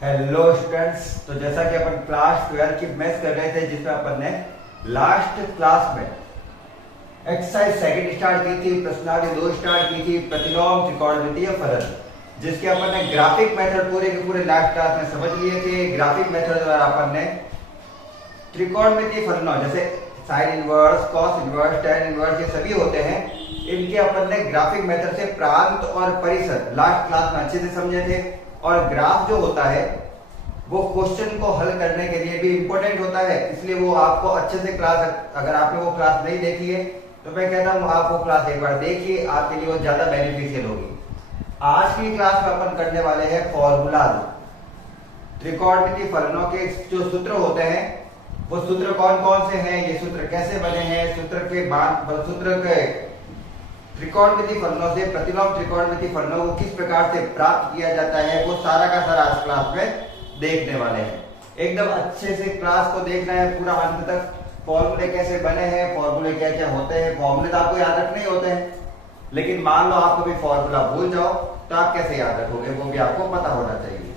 Hello students. तो जैसा कि अपन क्लास 12 की मैथ्स कर रहे थे, जिसमें अपन ने लास्ट क्लास में एक्सरसाइज सेकंड स्टार्ट की थी, प्रश्नावली 2 स्टार्ट की थी, प्रतिलोम त्रिकोणमितीय फलन, जिसके अपन ने ग्राफिक मेथड पूरे के पूरे लास्ट क्लास में समझ लिए थे। ग्राफिक मेथड द्वारा अपन ने त्रिकोणमितीय फलनों जैसे sine inverse, cos inverse, tan inverse, ये सभी होते हैं, इनके अपन ने ग्राफिक मेथड से प्रांत और परिसर लास्ट क्लास में अच्छे से समझे थे। और ग्राफ जो होता है वो क्वेश्चन को हल करने के लिए भी इंपॉर्टेंट होता है, इसलिए वो आपको अच्छे से क्लास, अगर आपने वो क्लास नहीं देखी है तो मैं कहता हूँ आप वो क्लास एक बार देखिए, आपके लिए वो ज्यादा बेनिफिशियल होगी। आज की क्लास में अपन करने वाले हैं फॉर्मूला। त्रिकोणमितीय फलनों के जो सूत्र होते हैं वो सूत्र कौन कौन से हैं, ये सूत्र कैसे बने हैं, सूत्र के त्रिकोणमितीय फलनों से प्रतिलोम त्रिकोणमितीय फलनों को किस प्रकार से प्राप्त किया जाता है, वो सारा का सारा आज क्लास में देखने वाले हैं। एकदम अच्छे से क्लास को देखना है पूरा अंत तक। फॉर्मूले कैसे बने हैं, फॉर्मूले क्या क्या होते हैं, फॉर्मूले तो आपको याद रखने होते हैं, लेकिन मान लो आप कभी फॉर्मूला भूल जाओ तो आप कैसे याद रखोगे, वो भी आपको पता होना चाहिए।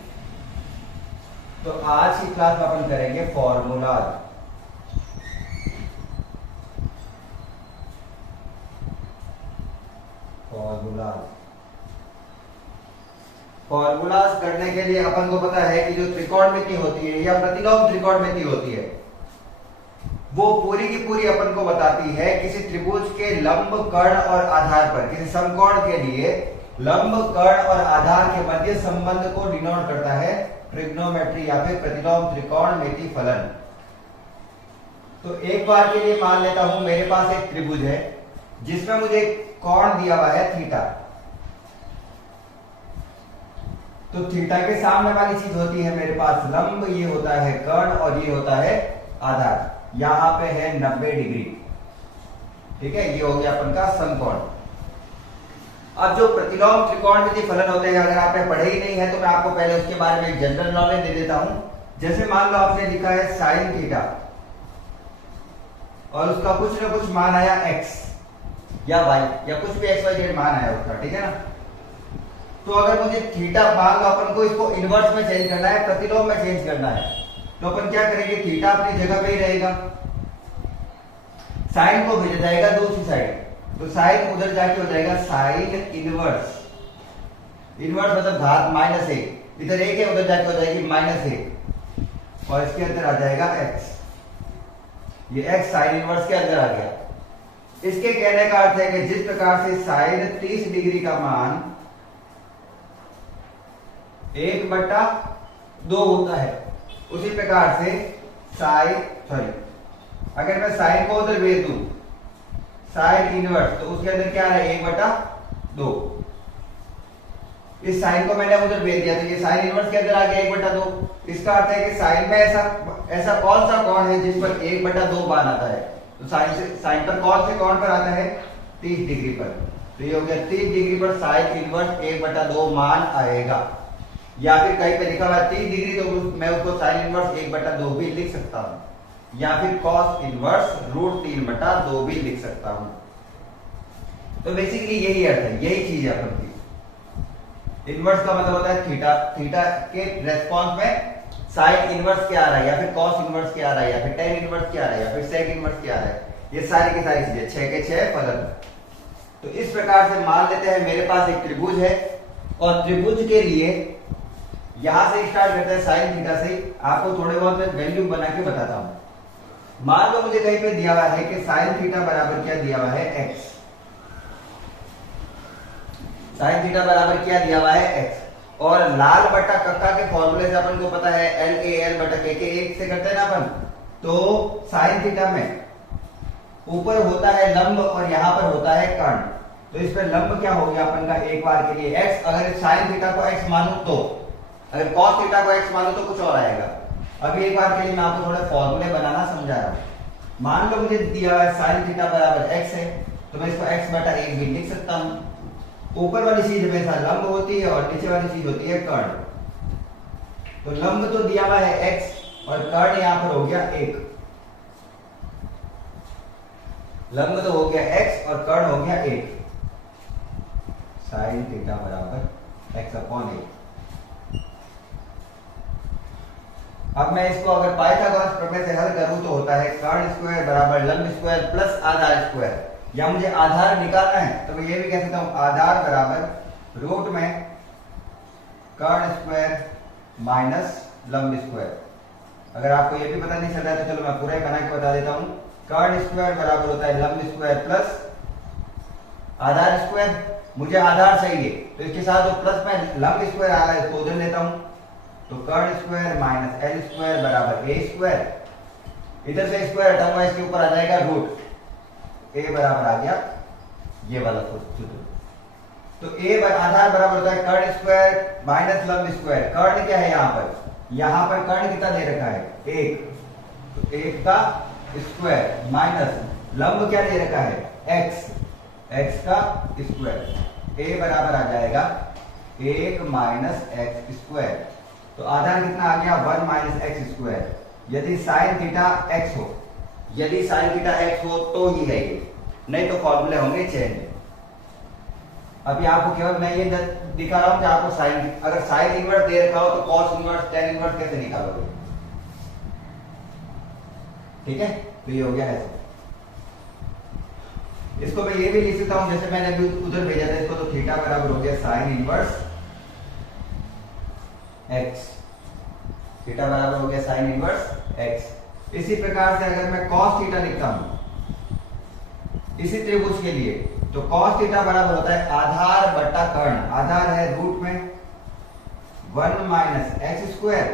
तो आज की क्लास में अपन करेंगे फॉर्मूला। फॉर्मूलाज करने के लिए अपन को पता है कि जो त्रिकोणमिति होती है या प्रतिलोम त्रिकोणमिति होती है वो पूरी की पूरी अपन को बताती है किसी त्रिभुज के लंब, कर्ण और आधार पर, किसी समकोण के लिए लंब, कर्ण और आधार के मध्य संबंध को डिनोट करता है ट्रिग्नोमेट्री या फिर प्रतिलोम त्रिकोणमिति फलन। तो एक बार के लिए मान लेता हूं मेरे पास एक त्रिभुज है जिसमें मुझे कोण दिया हुआ है थीटा। तो थीटा के सामने वाली चीज होती है मेरे पास लंब, ये होता है कर्ण और ये होता है आधार। यहां पे है 90 डिग्री, ठीक है, ये हो गया अपन का समकोण। अब जो प्रतिलोम त्रिकोणमिति फलन होते हैं, अगर आपने पढ़े ही नहीं है तो मैं आपको पहले उसके बारे में एक जनरल नॉलेज दे देता हूं। जैसे मान लो आपने लिखा है साइन थीटा और उसका कुछ ना कुछ मान आया x या y या कुछ भी x y z मान आया उसका, ठीक है ना। तो अगर मुझे थीटा, मान लो अपन को इसको इनवर्स में चेंज करना है, प्रतिलोम में चेंज करना है, तो अपन क्या करेंगे, थीटा अपनी जगह पे ही रहेगा, साइन को भेजा जाएगा दूसरी साइड, तो साइन उधर जाके हो जाएगा साइन इनवर्स। इनवर्स मतलब घात -1, इधर 1 है, उधर जाके हो जाएगी -1 और इसके अंदर आ जाएगा x। ये x साइन इनवर्स के अंदर आ गया। इसके कहने का अर्थ है कि जिस प्रकार से साइन 30 डिग्री का मान 1/2 होता है, उसी प्रकार से अगर मैं साइन को उधर भेज दूं साइन इनवर्स, तो उसके अंदर क्या आ रहा है 1/2। इस साइन को मैंने उधर भेज दिया तो ये साइन इनवर्स के अंदर आ गया 1/2। इसका अर्थ है कि साइन में ऐसा कौन सा कोण है जिस पर 1/2 मान आता है, तो साइन पर कौन से कोण पर आता है, 30 डिग्री पर। तो ये हो गया 30 डिग्री पर साइन इनवर्स 1/2 मान आएगा। या फिर कहीं पे लिखा हुआ है 30 डिग्री, तो मैं उसको साइन इनवर्स 1/2 भी लिख सकता हूं, या फिर कॉस इनवर्स √3/2 भी लिख सकता हूं। तो बेसिकली यही अर्थ है, यही चीज है अपन की। इनवर्स का मतलब होता है थीटा, थीटा के रेस्पॉन्स में साइन इनवर्स क्या आ रहा है, या फिर कॉस इनवर्स क्या आ रहा है, या फिर tan इनवर्स क्या आ रहा है, या फिर सेक इनवर्स क्या आ रहा है, ये सारी की सारी चीजें 6 के 6 फलन। तो इस प्रकार से मान लेते हैं मेरे पास एक त्रिभुज है और त्रिभुज के लिए यहां से स्टार्ट करते हैं साइन थीटा से। आपको थोड़े बहुत मैं वैल्यू बना के बताता हूं। मान लो मुझे कहीं पे दिया हुआ है कि साइन थीटा बराबर क्या दिया हुआ है x। साइन थीटा बराबर क्या दिया हुआ है x, और लाल बट्टा कक्का के फॉर्मूले से अपन को पता है LAL/K के 1 से करते हैं ना अपन। तो साइन थीटा में ऊपर होता है लंब और यहां पर होता है कर्ण, तो इस पर लंब क्या हो गया अपन का एक बार के लिए x। अगर साइन थीटा को x मानूं तो, अगर cos थीटा को x मानूं तो कुछ और आएगा। अभी एक बार के लिए मैं आपको थोड़े फॉर्मूले बनाना समझा रहा हूं। मान लो मुझे दिया हुआ है साइन थीटा बराबर x है, तो मैं इसको x/1 भी लिख सकता हूं। ऊपर वाली चीज हमेशा लंब होती है और नीचे वाली चीज होती है कर्ण। तो लंब तो दिया हुआ है x और कर्ण यहां पर हो गया 1। लंब तो हो गया x और कर्ण हो गया 1। साइन थीटा बराबर x/1। अब मैं इसको अगर पाइथागोरस प्रमेय से हल करूं तो होता है कर्ण स्क्वायर बराबर लंब स्क्वायर प्लस आधार स्क्वायर, या मुझे आधार निकालना है तो मैं ये भी कह सकता हूं आधार बराबर रूट में कर्ण स्क्वायर माइनस लंब स्क्वायर। अगर आपको ये भी पता नहीं चल रहा है तो चलो मैं पूरा ही बना के बता देता हूं। कर्ण स्क्वायर बराबर होता है लंब स्क्वायर प्लस आधार स्क्वायर। मुझे आधार चाहिए तो इसके साथ जो प्लस में लंब स्क्वायर आ रहा है इसको उधर लेता हूं, तो कर्ण स्क्वायर माइनस एल स्क्वायर बराबर ए स्क्वायर। इधर से स्क्वायर हटाऊंगा, इसके ऊपर आ जाएगा रूट, ए बराबर आ गया ये वाला सूत्र। तो ए आधार बराबर होता है कर्ण स्क्वायर माइनस लंब स्क्वायर। कर्ण क्या है यहाँ पर कर्ण कितना दे रखा है 1, तो 1 का स्क्वायर माइनस लंब क्या दे रखा है x का स्क्वायर। ए बराबर आ जाएगा 1 माइनस एक्स स्क्वायर। तो आधार कितना आ गया 1 माइनस एक्स स्क्वायर। यदि साइन थीटा x हो, यदि साइन थीटा x हो तो ही है ये, नहीं तो फॉर्मूले होंगे चेंज। अभी आपको केवल मैं ये दिखा रहा हूं कि आपको साइन, अगर साइन इनवर्स दे रखा हो तो कॉस इनवर्स टेन इनवर्स कैसे निकालोगे। ठीक है, तो ये हो गया ऐसे। इसको मैं ये भी लिख सकता हूं जैसे मैंने अभी उधर भेजा था इसको, तो थीटा बराबर हो गया साइन इनवर्स x, थीटा बराबर हो गया साइन इनवर्स x। इसी प्रकार से अगर मैं cos थीटा लिखता हूं इसी त्रिभुज के लिए, तो cos थीटा बराबर होता है आधार बटा कर्ण। आधार है रूट में 1 माइनस एक्स स्क्वायर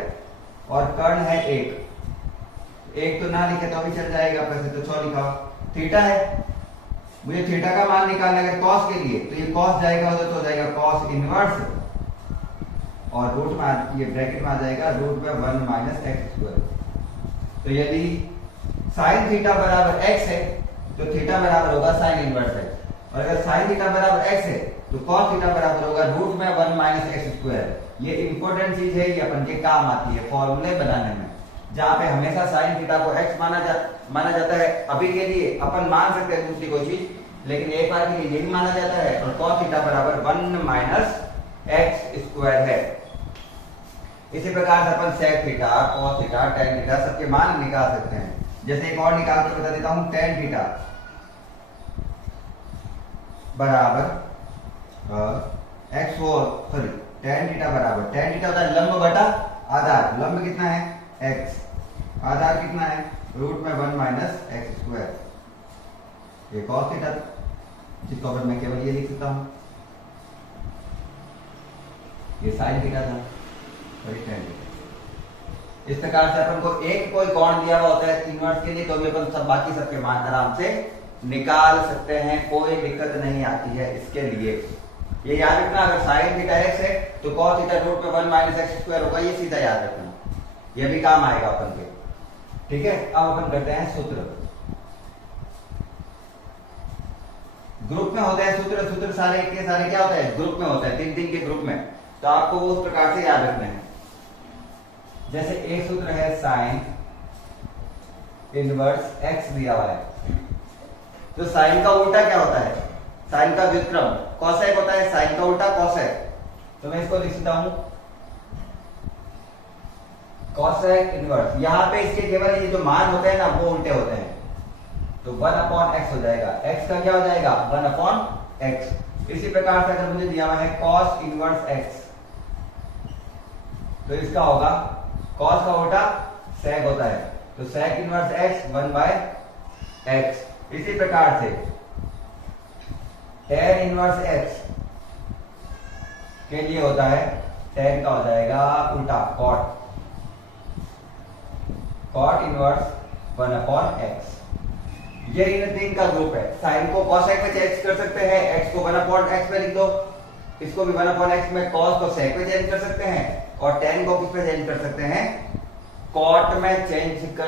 और कर्ण है 1 तो ना लिखे तो अभी चल जाएगा, वैसे तो 6 लिखा। थीटा है, मुझे थीटा का मान निकालना है cos के लिए, तो ये cos जाएगा उधर तो हो जाएगा cos इनवर्स और रूट में ये ब्रैकेट में आ जाएगा रूट में 1 माइनस एक्स स्क्वायर। तो यदि साइन थीटा बराबर x है तो थीटा बराबर होगा साइन इनवर्स x, और अगर साइन थीटा बराबर x है तो cos थीटा बराबर होगा रूट में 1 माइनस एक्स स्क्वायर। ये इंपॉर्टेंट चीज है, ये अपन के काम आती है फॉर्मूले बनाने में, जहां पे हमेशा साइन थीटा को x माना जाता है। अभी के लिए अपन मान सकते हैं दूसरी कोई चीज, लेकिन एक बार के लिए यही माना जाता है, और cos थीटा बराबर 1 माइनस एक्स स्क्वायर है। इसी प्रकार से अपन sec theta, cos theta, tan theta सबके मान निकाल सकते हैं। जैसे एक और निकाल के बता देता हूं, tan थीटा बराबर tan थीटा बराबर, tan थीटा होता है लंब बटा आधार। लंब कितना है x, आधार कितना है रूट में 1 माइनस एक्स स्क्वायर। ये cos थीटा, जिसको अगर मैं केवल ये लिख सकता हूं, ये sin थीटा था। इस प्रकार से अपन को एक कोई कोण दिया हुआ होता है इनवर्स के लिए, तो भी अपन सब बाकी सबके मान आराम से निकाल सकते हैं, कोई दिक्कत नहीं आती है इसके लिए। ये याद रखना, अगर साइन थीटा x है तो cos थीटा रूट में 1 माइनस एक्स स्क्वायर होगा, ये सीधा याद रखना, ये भी काम आएगा अपन के। ठीक है, अब अपन करते हैं सूत्र। ग्रुप में होता है सूत्र सारे के सारे क्या होता है ग्रुप में होता है, 3 के ग्रुप में, तो आपको उस प्रकार से याद रखना है। जैसे एक सूत्र है साइन इनवर्स x दिया हुआ है, तो साइन का उल्टा क्या होता है, साइन का व्युत्क्रम कोसेक होता है, साइन का उल्टा कोसेक। तो मैं इसको लिख सकता हूं कोसेक इनवर्स। यहां पे इसके केवल ये जो मान होते हैं ना वो उल्टे होते हैं, तो 1/x हो जाएगा, x का क्या हो जाएगा 1/x। इसी प्रकार से अगर मुझे दिया हुआ है cos इनवर्स x, तो इसका होगा cos का उल्टा sec होता है, तो sec इनवर्स x 1/x। इसी प्रकार से tan इनवर्स x के लिए होता है tan का हो जाएगा उल्टा cot इनवर्स 1/x। ये इन 3 का ग्रुप है। साइन को cosec में चेंज कर सकते हैं, x को 1/x में लिख दो, इसको भी 1/x में, cos को sec में चेंज कर सकते हैं, और tan को किस पे चेंज कर सकते हैं cot में चेंज कर।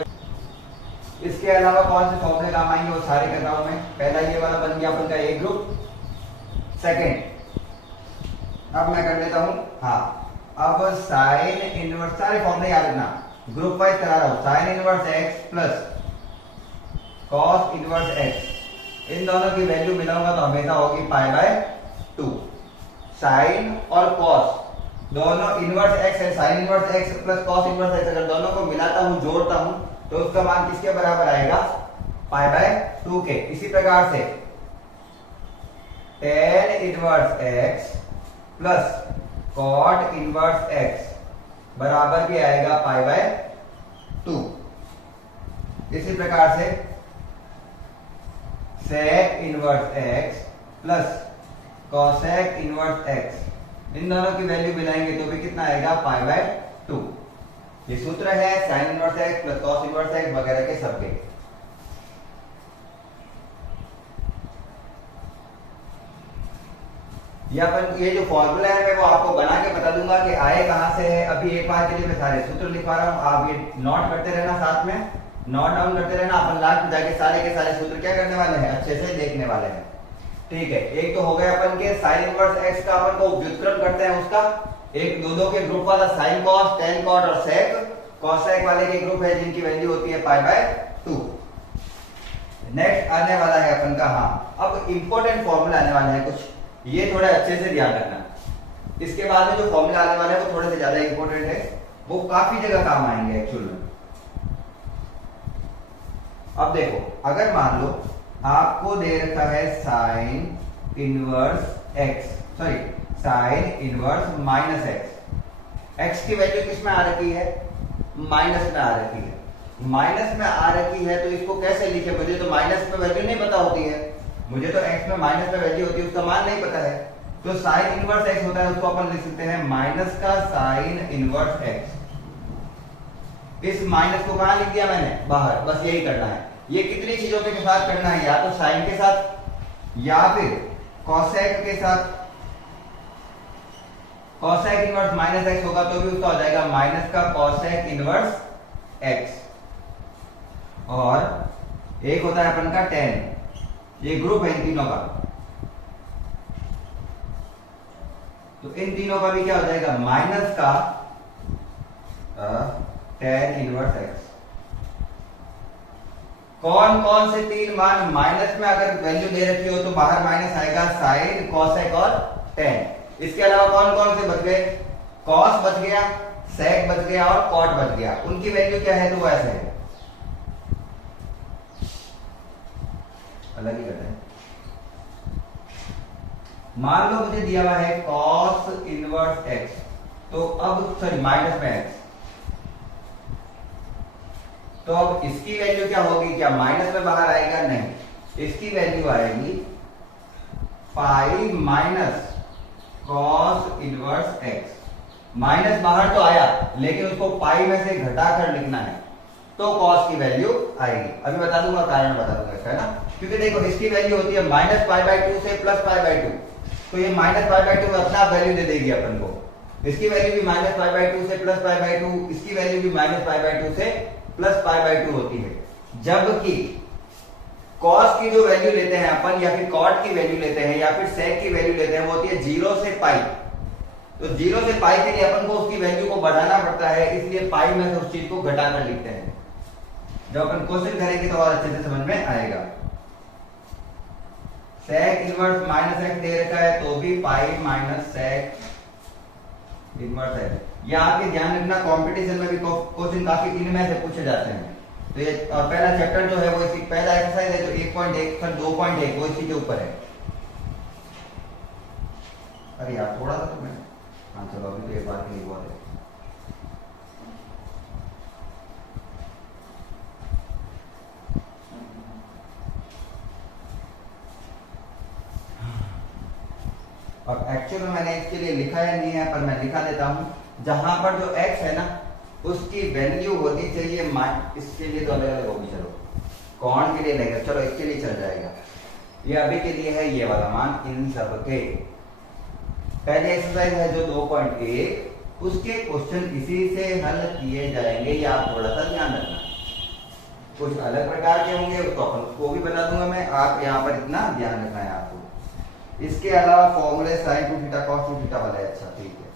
इसके अलावा कौन से फॉर्मूले काम आएंगे वो सारे कर रहा हूं मैं। पहला ये वाला बन गया अपन का ए ग्रुप। सेकंड, अब मैं कर लेता हूं, हाँ अब साइन इनवर्स, सारे फॉर्मूले याद रखना, ग्रुप वाइज करा रहा हूं। Sine inverse x plus cos inverse x, इन दोनों की वैल्यू मिलाऊंगा तो हमेशा होगी π/2। साइन और cos दोनों इनवर्स एक्स है, sine inverse x plus cos inverse x, अगर दोनों को मिलाता हूं, जोड़ता हूं, तो उसका मान किसके बराबर आएगा? पाई बाय 2 के। इसी प्रकार से tan inverse x plus cot inverse x बराबर भी आएगा पाई बाय 2। इसी प्रकार से sec inverse x plus cosec inverse x, इन दोनों की वैल्यू मिलाएंगे तो भी कितना आएगा? Pi by 2। ये सूत्र है sin inverse x plus cos inverse x वगैरह के सबके। ये जो फॉर्मूला है मैं वो आपको बना के बता दूंगा कि आए कहां से है। अभी एक बार के लिए मैं सारे सूत्र लिखवा रहा हूं, आप ये नोट करते रहना, साथ में नोट डाउन करते रहना। अपन लास्ट में जाके सारे के सारे सूत्र क्या करने वाले हैं? अच्छे से देखने वाले हैं। ठीक है, एक तो हो गया अपन के साइन इनवर्स एक्स का, अपन को व्युत्क्रम करते हैं उसका। एक दो के ग्रुप वाला साइन कॉस, टेन कॉट और सेक, कॉसेक वाले के ग्रुप है जिनकी वैल्यू होती है पाई बाय 2। नेक्स्ट आने वाला है अपन का, हाँ अब इंपॉर्टेंट फॉर्मूला आने वाला है कुछ, ये थोड़ा अच्छे से ध्यान रखना। इसके बाद में जो फॉर्मूला आने वाला है वो थोड़े से ज्यादा इंपॉर्टेंट है, वो काफी जगह काम आएंगे एक्चुअल में। अब देखो, अगर मान लो आपको दे रखा है sine inverse x, sorry sine inverse minus x, x की वैल्यू किस में आ रखी है? माइनस में आ रखी है। माइनस में आ रखी है तो इसको कैसे लिखे? मुझे तो माइनस में वैल्यू नहीं पता होती है, मुझे तो एक्स में माइनस में वैल्यू होती है, उसका मान नहीं पता है। तो साइन इनवर्स एक्स होता है, उसको अपन लिख सकते हैं माइनस का साइन इनवर्स एक्स। इस माइनस को कहां लिख दिया मैंने? बाहर। बस यही करना है। ये कितनी चीजों के साथ करना है? या तो साइन के साथ या फिर कॉसेक के साथ। कॉसेक इनवर्स माइनस एक्स होगा तो भी उसका हो जाएगा माइनस का कॉसेक इनवर्स एक्स। और एक होता है अपन का टेन, ये ग्रुप है इन तीनों का, तो इन तीनों का भी क्या हो जाएगा? माइनस का टेन इनवर्स एक्स। कौन कौन से तीन मान? माइनस में अगर वैल्यू दे रखी हो तो बाहर माइनस आएगा, साइन, कॉसेक और टेन। इसके अलावा कौन कौन से बच गए? कॉस बच गया, सेक बच गया और कॉट बच गया। उनकी वैल्यू क्या है? तो वो ऐसे है, अलग ही करते हैं। मान लो मुझे दिया हुआ है कॉस इनवर्स एक्स, तो अब सॉरी माइनस में एक्स, तो अब इसकी वैल्यू क्या होगी? क्या माइनस में बाहर आएगा? नहीं, इसकी वैल्यू आएगी pi minus cos inverse x. Minus बाहर तो आया लेकिन उसको पाई में से घटाकर लिखना है तो कॉस की वैल्यू आएगी। अभी बता दूंगा, कारण बता दूंगा इसका, है ना। क्योंकि देखो इसकी वैल्यू होती है माइनस पाई बाय 2 से प्लस पाई बाय 2, तो ये माइनस पाई बाय 2 अपना वैल्यू दे देगी अपन को। इसकी वैल्यू भी माइनस पाई बाय 2 से प्लस पाई बाय 2, इसकी वैल्यू भी माइनस पाई बाय 2 से प्लस पाई बाय 2 होती है। जबकि कॉस की जो वैल्यू लेते हैं अपन, या फिर कॉट की वैल्यू लेते हैं, या फिर सेक की वैल्यू लेते हैं, वो होती है 0 से पाई। तो 0 से पाई के लिए अपन को उसकी वैल्यू को बढ़ाना पड़ता है, इसलिए पाई में से उस चीज को घटाकर लिखते हैं। जब अपन क्वेश्चन करेंगे तो और अच्छे से समझ में आएगा। सेक इनवर्स माइनस एक्स दे रखा है तो भी pi minus sec inverse x. ये आपके ध्यान रखना, कंपटीशन में भी क्वेश्चन काफी इनमें से पूछे जाते हैं। तो ये और पहला चैप्टर जो है वो इसी, पहला एक्सरसाइज है जो 1.1 फिर 2.1 वो इसी के ऊपर है। अरे यार थोड़ा सा तो मैं, हाँ चलो अभी तो एक बार के लिए बहुत है। अब एक्चुअल में मैंने इसके लिए लिखा है नहीं है, पर मैं लिखा देता हूं। जहां पर जो x है ना उसकी वैल्यू होनी चाहिए, इसके लिए तो अलग अलग होगी, चलो कौन के लिए लेंगे, चलो इसके लिए चल जाएगा। ये अभी के लिए है ये वाला मान इन सब के। पहले एक्सरसाइज है जो 2.1, उसके क्वेश्चन इसी से हल किए जाएंगे, ये आप थोड़ा सा ध्यान रखना। कुछ अलग प्रकार के होंगे तो अपन उसको भी बता दूंगा मैं, आप यहाँ पर इतना ध्यान रखना है आपको। इसके अलावा फॉर्मूले साइन 2 थीटा कॉस 2 थीटा वाला है। अच्छा ठीक है,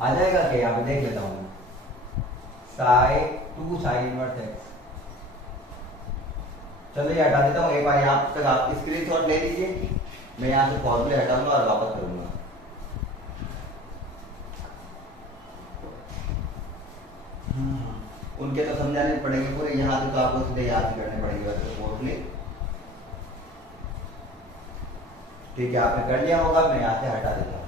आ जाएगा क्या? यहाँ पे देख लेता हूं मैं, साइन 2 साइन इनवर्स एक्स। चलो ये हटा देता हूँ एक बार, यहाँ तक आप स्क्रीनशॉट ले लीजिए, मैं यहाँ से फॉर्मूले हटाऊंगा और वापस करूंगा। उनके तो समझाने पड़ेंगे पूरे, यहाँ तो आपको सीधे याद ही करने पड़ेंगे वैसे मोस्टली। ठीक है, आपने कर लिया होगा, मैं यहाँ से हटा देता हूँ।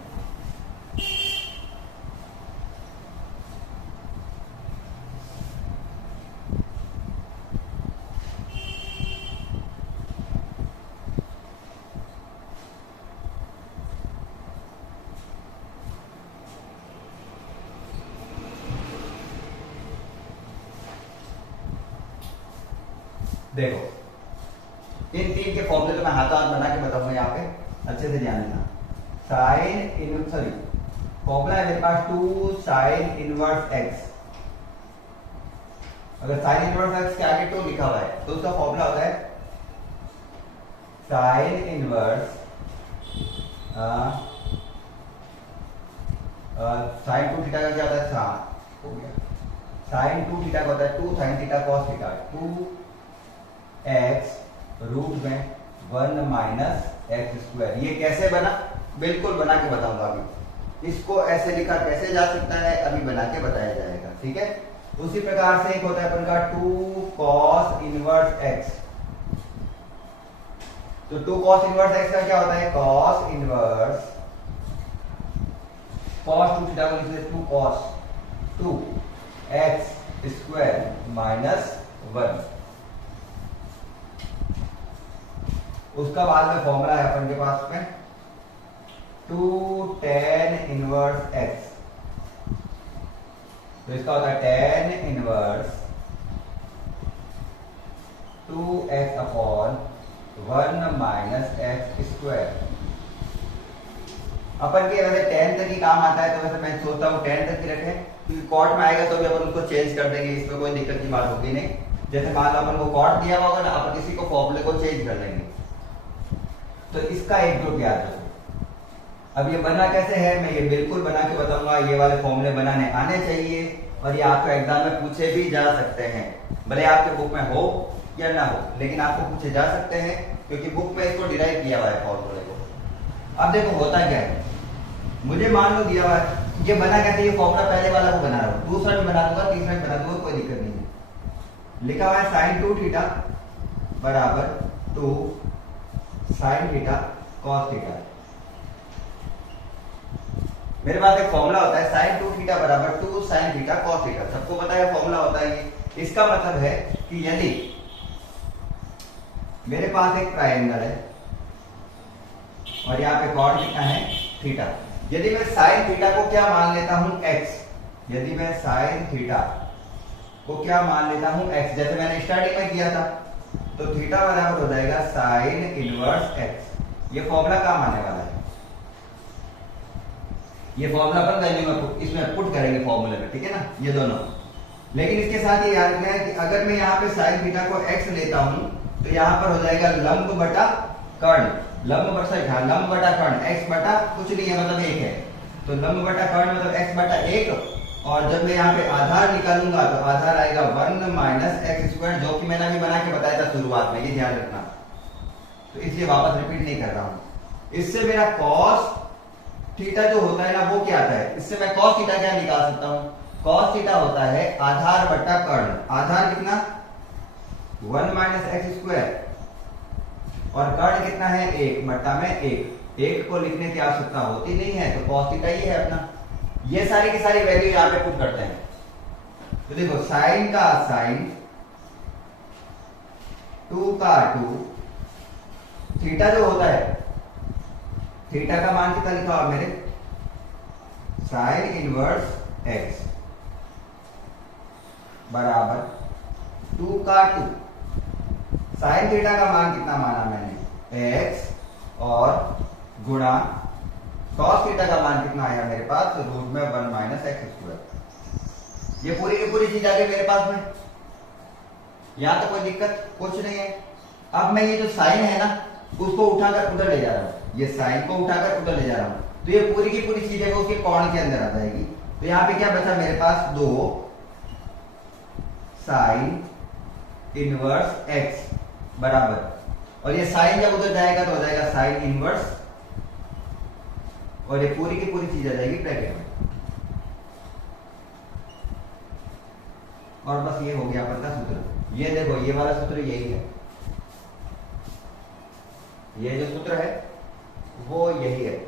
देखो इन तीन के फॉर्मूले तो मैं हाथों हाथ बना के बताऊंगा, यहाँ पे अच्छे से ध्यान देना। साइन इन सॉरी फॉर्मूला है मेरे पास 2 साइन इनवर्स एक्स। अगर साइन इनवर्स एक्स के आगे 2 लिखा हुआ है तो उसका फॉर्मूला होता है साइन इनवर्स साइन 2 थीटा का क्या होता है, हो गया साइन 2 थीटा का होता है 2 sine theta cos theta, 2 x root में 1 माइनस एक्स स्क्वायर। ये कैसे बना, बिल्कुल बना के बताऊंगा अभी। इसको ऐसे लिखा कैसे जा सकता है अभी बना के बताया जाएगा, ठीक है। उसी प्रकार से एक होता है अपन का 2 कॉस इनवर्स एक्स। तो 2 कॉस इनवर्स एक्स का क्या होता है, कॉस इनवर्स कॉस 2 थीटा को लिख लेते 2 कॉस 2 एक्स स्क्वायर माइनस 1। उसका बाद में फॉर्मूला है अपन के पास में 2 tan इनवर्स एक्स। तो इसका होता है tan inverse 2x upon 1 minus x square. अपन के वैसे tan तक ही काम आता है, तो वैसे मैं सोचता हूँ tan तक ही रखें, क्योंकि कॉट में आएगा तो भी अपन उसको चेंज कर देंगे, इसमें कोई दिक्कत की बात होगी नहीं। जैसे मान लो अपन को कॉट दिया होगा ना, अपन इसी को फॉर्मूले को चेंज कर लेंगे। तो इसका एक ग्रुप याद रखो। अब ये बना कैसे है मैं ये बिल्कुल बना के बताऊंगा। ये वाले फॉर्मूले बनाने आने चाहिए और ये आपको एग्जाम में पूछे भी जा सकते हैं, भले आपके बुक में हो या ना हो, लेकिन आपको पूछे जा सकते हैं क्योंकि बुक में इसको डिराइव किया हुआ है फॉर्मूले को। अब देखो होता क्या है, मुझे मान लो दिया हुआ है, ये बना कैसे, ये फॉर्मूला पहले वाला को बना रहा हूं, दूसरा भी बना दूंगा, तीसरा भी बना दूंगा, कोई दिक्कत नहीं है। लिखा हुआ है साइन 2 थीटा बराबर 2 साइन थीटा कॉस थीटा। मेरे पास एक फॉर्मूला होता है साइन 2 थीटा बराबर 2 साइन थीटा कॉस थीटा। सबको पता है फॉर्मूला होता है ये। इसका मतलब है कि यदि मेरे पास एक ट्रायंगल है और यहाँ पे कॉट कितना है थीटा, यदि मैं साइन थीटा को क्या मान लेता हूं x, यदि मैं साइन थीटा को क्या मान लेता हूं x, जैसे मैंने स्टार्टिंग में किया था, तो थीटा बराबर हो जाएगा साइन इनवर्स x। ये फॉर्मूला काम आने वाला है, ये फॉर्मूला अपन वैल्यू में इसमें पुट करेंगे फॉर्मूले में, ठीक है ना, ये दोनों। लेकिन इसके साथ ये याद रखना है कि अगर मैं यहाँ पे साइन थीटा को x लेता हूं तो यहाँ पर हो जाएगा लंब बटा कर्ण, लंब बटा कर्ण, x बटा कुछ नहीं है मतलब 1 है, तो लंब बटा कर्ण मतलब x बटा 1। और जब मैं यहाँ पे आधार निकालूंगा तो आधार आएगा 1 माइनस एक्स स्क्वायर, जो कि मैंने अभी बना के बताया था शुरुआत में, ये ध्यान रखना। तो इसलिए वापस रिपीट नहीं कर रहा हूं। इससे मेरा कॉस थीटा जो होता है ना वो क्या आता है, इससे मैं कॉस थीटा क्या निकाल सकता हूं, कॉस थीटा होता है आधार बटा कर्ण। आधार कितना 1 माइनस एक्स स्क्वायर और कर्ण कितना है 1 बटा में 1। 1 को लिखने की आवश्यकता होती नहीं है, तो कॉस थीटा ये है अपना। ये सारी की सारी वैल्यू यहाँ पे पुट करते हैं। तो देखो साइन का साइन, 2 का 2, थीटा जो होता है, थीटा का मान कितना लिखा हुआ मेरे, साइन इनवर्स एक्स बराबर 2 का 2। साइन थीटा का मान कितना माना मैंने x और गुणा कॉस थीटा का मान कितना आया मेरे पास, रूट में 1 माइनस एक्स स्क्वायर। ये पूरी की पूरी चीज आ गई मेरे पास में, यहां तो कोई दिक्कत कुछ नहीं है। अब मैं ये जो साइन है ना उसको उठाकर उधर ले जा रहा हूं, ये साइन को उठाकर उधर ले जा रहा हूं, तो ये पूरी की पूरी चीज है वो उसके कोण के अंदर आ जाएगी। तो यहाँ पे क्या बचा मेरे पास, 2 साइन इनवर्स एक्स बराबर, और ये साइन जब उधर जाएगा तो हो जाएगा साइन इनवर्स, और ये पूरी की पूरी चीज आ जाएगी ब्रैकेट में। और बस ये हो गया अपन का सूत्र। ये देखो ये वाला सूत्र यही है, ये जो सूत्र है वो यही है।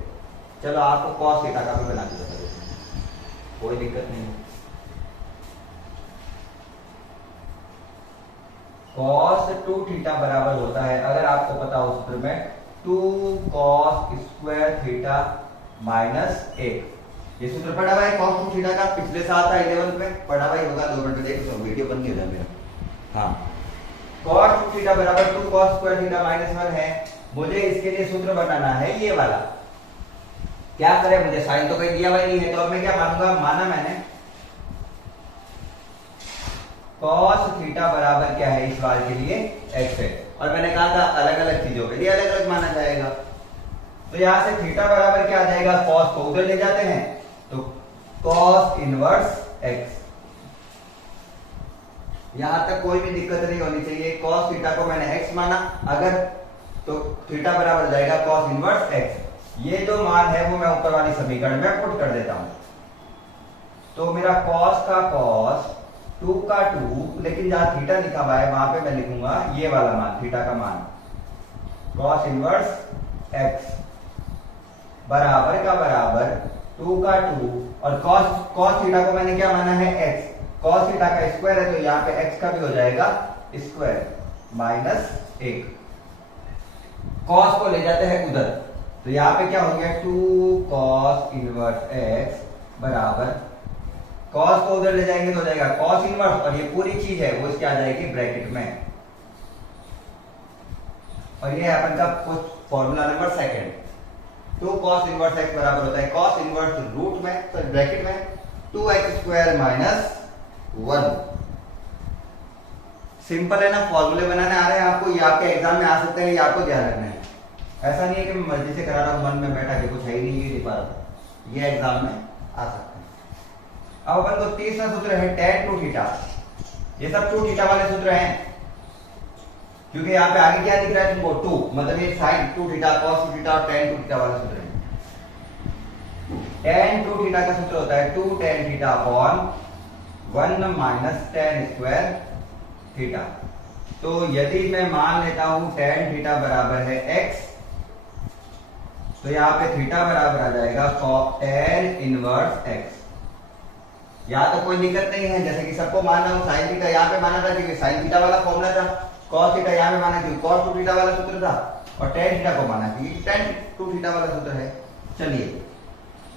चलो आपको कॉस थीटा का भी बना के बता देते हैं, कोई दिक्कत नहीं है। कॉस 2 थीटा बराबर होता है, अगर आपको पता हो सूत्र में, 2 कॉस स्क्वायर थीटा माइनस 1। ये सूत्र पढ़ा हुआ है कॉस 2 थीटा का, पिछले साल था 11th में पढ़ा हुआ ही होगा, 2 मिनट में देख लो वीडियो बन गया मेरा। हाँ, कॉस 2 थीटा बराबर 2 कॉस स्क्वायर थीटा माइनस 1 है। मुझे इसके लिए सूत्र बनाना है ये वाला। क्या करें, मुझे साइन तो कहीं दिया हुआ नहीं है, तो अब मैं क्या मानूंगा, माना मैंने कॉस थीटा बराबर क्या है इस बार के लिए x है, और मैंने कहा था अलग अलग चीजों के लिए अलग अलग माना जाएगा। तो यहां से थीटा बराबर क्या आ जाएगा, कॉस को उधर ले जाते हैं तो कॉस इनवर्स x। यहां तक कोई भी दिक्कत नहीं होनी चाहिए। कॉस थीटा को मैंने x माना, अगर तो थीटा बराबर जाएगा कॉस इनवर्स x। ये जो मान है वो मैं ऊपर वाली समीकरण में पुट कर देता हूं। तो मेरा कॉस का कॉस, 2 का 2, लेकिन जहां थीटा लिखा हुआ है वहां पे मैं लिखूंगा ये वाला मान, थीटा का मान, कॉस इनवर्स x बराबर का बराबर 2 का 2, और कॉस थीटा को मैंने क्या माना है x। कॉस थीटा का स्क्वायर है तो यहाँ पे x का भी हो जाएगा स्क्वायर माइनस 1। कॉस को ले जाते हैं उधर, तो यहाँ पे क्या हो गया, 2 कॉस इनवर्स x बराबर, कॉस को उधर ले जाएंगे तो हो जाएगा कॉस इनवर्स, और ये पूरी चीज है वो इसके आ जाएगी ब्रैकेट में। और ये अपन का कुछ formula number second, 2 cos inverse x बराबर होता है कॉस इनवर्स रूट में, तो ब्रैकेट में 2x स्क्वायर माइनस 1। सिंपल है ना, फॉर्मूले बनाने आ रहे हैं आपको, ये आपके एग्जाम में आ सकते हैं, ये आपको ध्यान रखना है। ऐसा नहीं है कि मैं मर्जी से करा रहा हूं, मन में बैठा के कुछ है ही नहीं, ये नहीं पा रहा, ये एग्जाम में आ सकते हैं। अब अपन को तीसरा सूत्र है tan 2 थीटा। ये सब 2 थीटा वाले सूत्र हैं, क्योंकि यहाँ पे आगे क्या दिख रहा है तुमको, 2, मतलब ये sin 2 थीटा, cos 2 थीटा और tan 2 थीटा वाले सूत्र हैं। tan 2 थीटा का सूत्र होता है 2 tan theta upon 1 minus tan square theta. तो यदि मैं मान लेता हूं tan थीटा बराबर है x, तो यहाँ पे थीटा बराबर आ जाएगा tan इनवर्स x। यहाँ तो कोई दिक्कत नहीं है, जैसे कि सबको मानना हो, साइन थीटा यहाँ पे माना था क्योंकि साइन थीटा वाला फॉर्मूला था, कॉस थीटा यहाँ पे माना क्योंकि कॉस 2 थीटा वाला सूत्र था, और tan थीटा को माना क्योंकि tan 2 थीटा वाला सूत्र है। चलिए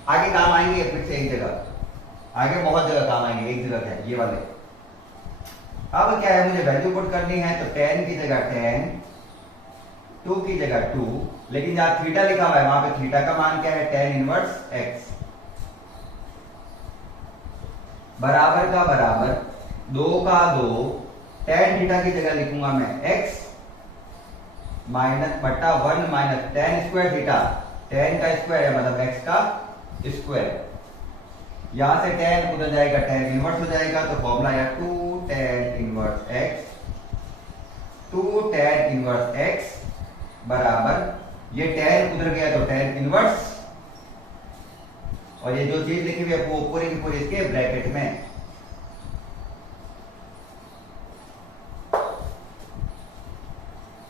आगे काम आएंगे, फिर से एक जगह, आगे बहुत जगह काम आएंगे, एक जगह है ये वाले। अब क्या है, मुझे वैल्यू पुट करनी है, तो tan की जगह tan, 2 की जगह 2, लेकिन जहां थीटा लिखा हुआ है वहां पे थीटा का मान क्या है, tan इनवर्स x बराबर का बराबर 2 का 2, tan थीटा की जगह लिखूंगा मैं x माइनस बट्टा 1 minus tan square theta, tan का स्क्वायर है मतलब x का स्क्वायर। यहां से tan उधर जाएगा, tan इनवर्स हो जाएगा, तो फॉर्मूला आया 2 tan inverse x, 2 tan inverse x बराबर, ये tan उधर गया तो tan इनवर्स, और ये जो चीज लिखी हुई है वो पूरी की पूरी इसके ब्रैकेट में।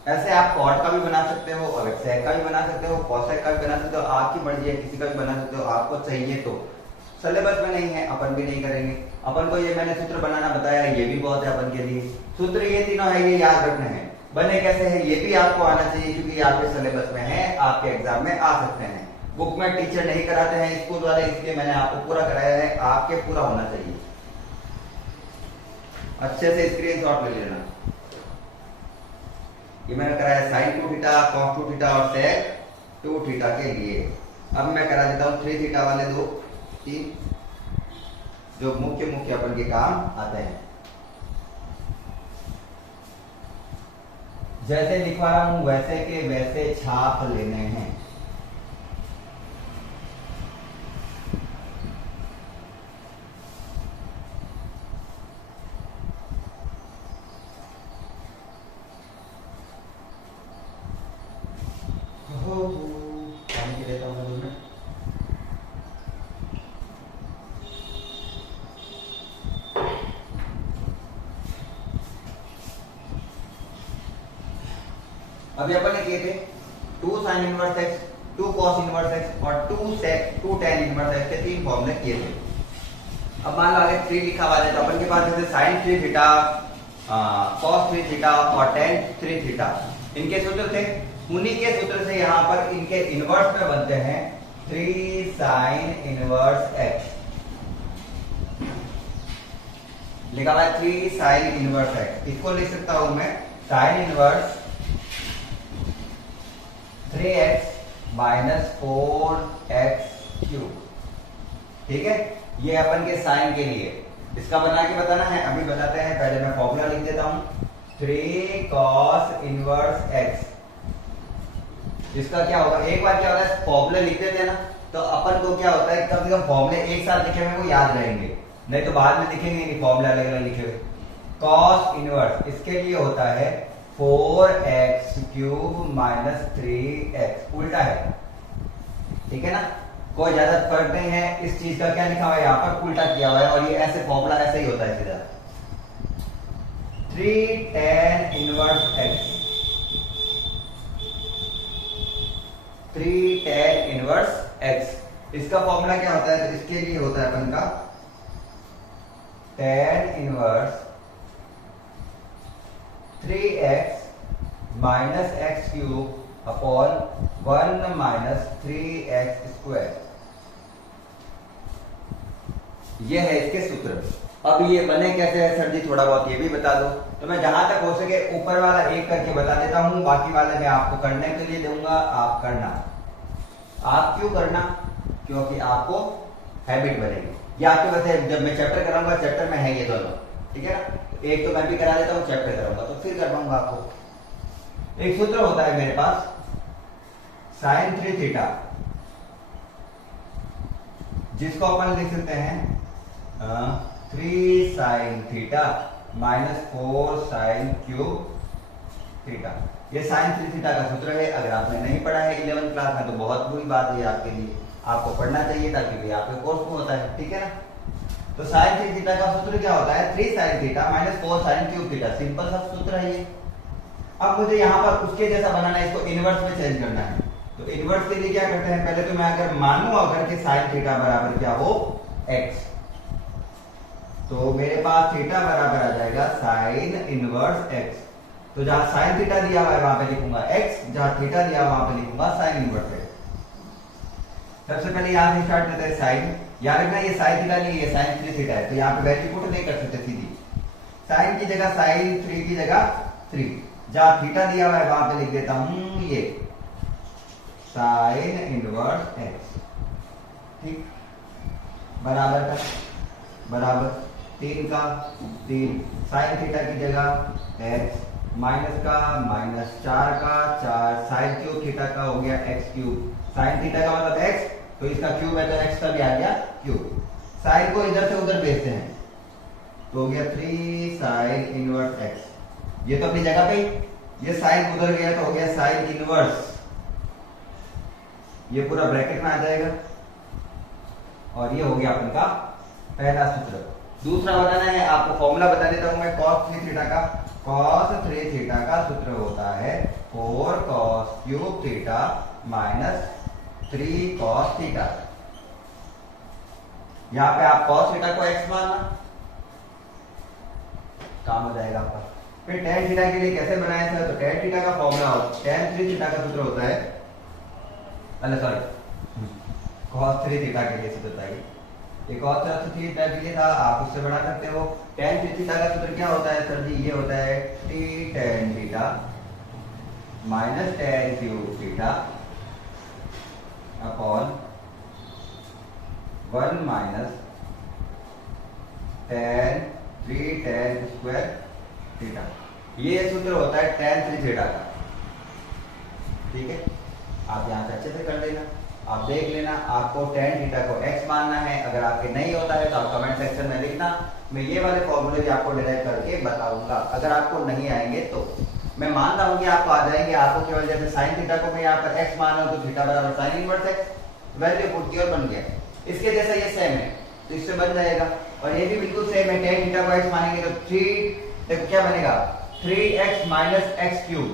ऐसे आप कॉट का भी बना सकते हो, और सेक का भी बना सकते हो, कॉसेक का भी बना सकते हो, आपकी मर्जी है, किसी का भी बना सकते हो, आपको चाहिए तो। सिलेबस में नहीं है, अपन भी नहीं करेंगे। अपन को ये मैंने सूत्र बनाना बताया, ये भी बहुत है अपन के लिए। सूत्र ये तीनों है, ये याद रखने हैं। बने कैसे है ये भी आपको आना चाहिए, क्योंकि आपके सिलेबस में है, आपके एग्जाम में आ सकते हैं। बुक में टीचर नहीं कराते हैं स्कूल वाले, इसलिए मैंने आपको पूरा कराया है, आपके पूरा होना चाहिए। अच्छे से स्क्रीनशॉट ले लेना। ये मैंने कराया sin 2 थीटा, cos 2 थीटा और sec 2 थीटा के लिए। अब मैं करा देता हूं 3 थीटा वाले 2 3, जो मुख्य मुख्य अपन के काम आते हैं। जैसे लिखवा रहा हूं वैसे के वैसे छाप लेने हैं। पानी के लेता हूँ मैं 2 मिनट। किए थे, 2 sine inverse x, 2 cos inverse x और 2 टेन इनवर्स एक्स के 3 फॉर्मूले किए थे। अब मान लो आगे 3 लिखा हुआ है तो अपन के पास जैसे साइन 3 थीटा, कॉस 3 थीटा और टेन 3 थीटा इनके सूत्र थे। उन्हीं के सूत्र से यहाँ पर इनके इनवर्स में बनते हैं 3 साइन इनवर्स एक्स, लिखा हुआ है 3 साइन इनवर्स एक्स। इसको लिख सकता हूं मैं sine inverse 3x minus 4x cube. ठीक है, ये अपन के साइन के लिए, इसका बना के बताना है, अभी बताते हैं। पहले मैं फॉर्मूला लिख देता हूं 3 cos इनवर्स x। इसका क्या होगा, एक बार क्या होता है फॉर्मूला लिख देते हैं ना, तो अपन को क्या होता है कम से कम फॉर्मूले एक साथ लिखे हुए वो याद रहेंगे, नहीं तो बाद में लिखेंगे नहीं फॉर्मूला अलग अलग लिखे हुए। cos इनवर्स इसके लिए होता है 4x क्यूब माइनस 3x, उल्टा है। ठीक है ना, कोई ज्यादा फर्क नहीं है। इस चीज का क्या लिखा हुआ है यहाँ पर, उल्टा किया हुआ है, और ये ऐसे फॉर्मूला ऐसे ही होता है सीधा। 3 tan inverse x, 3 tan inverse x, इसका फॉर्मूला क्या होता है, तो इसके लिए होता है अपन का tan inverse 3x minus x cube upon 1 minus 3x square. ये है इसके सूत्र। अब ये बने कैसे है सर जी, थोड़ा बहुत ये भी बता दो। तो मैं जहां तक हो सके ऊपर वाला एक करके बता देता हूं, बाकी वाले मैं आपको करने के लिए दूंगा, आप करना। आप क्यों करना, क्योंकि आपको हैबिट बनेगी। ये आपके वैसे जब मैं चैप्टर कराऊंगा, चैप्टर में है ये दोनों, ठीक है ना, एक तो मैं भी करा देता हूँ, चैप्टर कराऊंगा तो फिर कर पाऊंगा आपको। एक सूत्र होता है मेरे पास साइन 3 थीटा, जिसको अपन लिख सकते हैं 3 sine theta minus 4 sine cube theta. ये साइन 3 थीटा का सूत्र है। अगर आपने नहीं पढ़ा है 11th क्लास में तो बहुत बुरी बात है आपके लिए, आपको पढ़ना चाहिए ताकि भाई आपके कोर्स में होता है। ठीक है ना, तो साइन 3 थीटा का सूत्र क्या होता है, 3 sine theta minus 4 sine cube theta. Simple सा सूत्र है ये। अब मुझे यहाँ पर उसके जैसा बनाना है, इसको इनवर्स में चेंज करना है। तो इनवर्स के लिए क्या करते हैं, पहले तो मैं अगर मानूं अगर कि साइन थीटा बराबर क्या हो x, तो मेरे पास थीटा बराबर आ जाएगा साइन इनवर्स x। तो जहां साइन थीटा दिया हुआ है वहां पे लिखूंगा x, जहां थीटा दिया हुआ वहां पे लिखूंगा साइन इनवर्स x। सबसे पहले यहां से स्टार्ट करते हैं साइन। याद रखना ये साइन थीटा नहीं, ये साइन 3 थीटा है, तो यहाँ पे वैल्यू पुट नहीं कर सकते सीधी। साइन की जगह साइन, 3 की जगह 3, जहां थीटा दिया हुआ है वहां पे लिख देता हूं ये साइन इनवर्स x। ठीक, बराबर का बराबर 3 का 3, साइन थीटा की जगह x, माइनस का माइनस 4 का 4, साइन क्यूब थीटा का हो गया x क्यूब। साइन थीटा का मतलब x, तो इसका क्यूब है तो x का भी आ गया क्यूब। साइन को इधर से उधर भेजते हैं तो हो गया 3 साइन इनवर्स x। ये तो अपनी जगह पे, ये साइन उधर गया तो हो गया साइन इनवर्स, ये पूरा ब्रैकेट में आ जाएगा। और ये हो गया अपन का पहला सूत्र। दूसरा बनाना है, आपको फॉर्मूला बता देता हूं मैं cos 3 थीटा का। cos 3 थीटा का सूत्र होता है 4 cos cube theta minus 3 cos theta. यहां पे आप cos थीटा को x मानना, काम हो जाएगा आपका। फिर tan थीटा के लिए कैसे बनाया था, तो tan थीटा का फॉर्मूला tan 3 थीटा का सूत्र होता है, अरे सॉरी cos 3 थीटा के लिए सूत्र था ये cos 3 थीटा के लिए था, आप उससे बना सकते हो। tan 3 थीटा का सूत्र क्या होता है सर जी, ये होता है t tan theta minus tan cube theta upon 1 minus tan 3 tan square theta. ये सूत्र होता है tan 3 थीटा का। ठीक है, आप यहां से अच्छे से कर लेना, आप देख लेना। आपको tan थीटा को x मानना है। अगर आपके नहीं होता है तो आप कमेंट सेक्शन में लिखना, मैं ये वाले फॉर्मूले भी आपको डिराइव करके बताऊंगा। अगर आपको नहीं आएंगे तो मैं मान रहा हूं कि आपको आ जाएंगे। आपको केवल जैसे साइन थीटा को मैं यहाँ पर x मान रहा हूं तो थीटा बराबर sine inverse x, value put की और बन गया। इसके जैसा ये सेम है तो इससे बन जाएगा। और ये भी बिल्कुल सेम है, tan थीटा को x मानेंगे तो 3, देखो क्या बनेगा 3x minus x cube.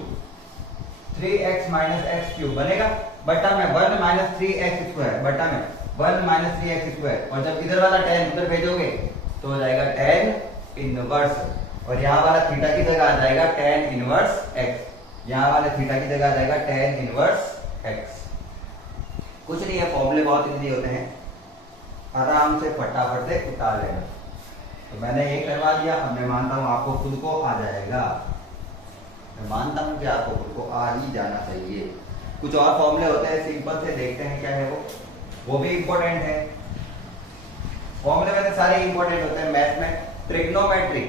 3x minus x cube बनेगा, बटा में 1 माइनस 3x स्क्वायर, बटा में 1 माइनस 3x स्क्वायर, और जब इधर वाला tan उधर भेजोगे तो हो जाएगा tan इनवर्स, और यहाँ वाला थीटा की जगह आ जाएगा tan इनवर्स x, यहाँ वाले थीटा की जगह आ जाएगा tan इनवर्स x। कुछ नहीं है, फॉर्मूले बहुत इजी होते हैं, आराम से फटाफट से उतार लेना। तो मैंने ये करवा दिया, अब मैं मानता हूं आपको खुद को आ जाएगा, मैं मानता हूं कि आपको खुद को आ ही जाना चाहिए। कुछ और फॉर्मूले होते हैं सिंपल से, देखते हैं क्या है वो भी इंपॉर्टेंट है। फॉर्मूले में तो सारे इंपॉर्टेंट होते हैं मैथ में। ट्रिग्नोमेट्री,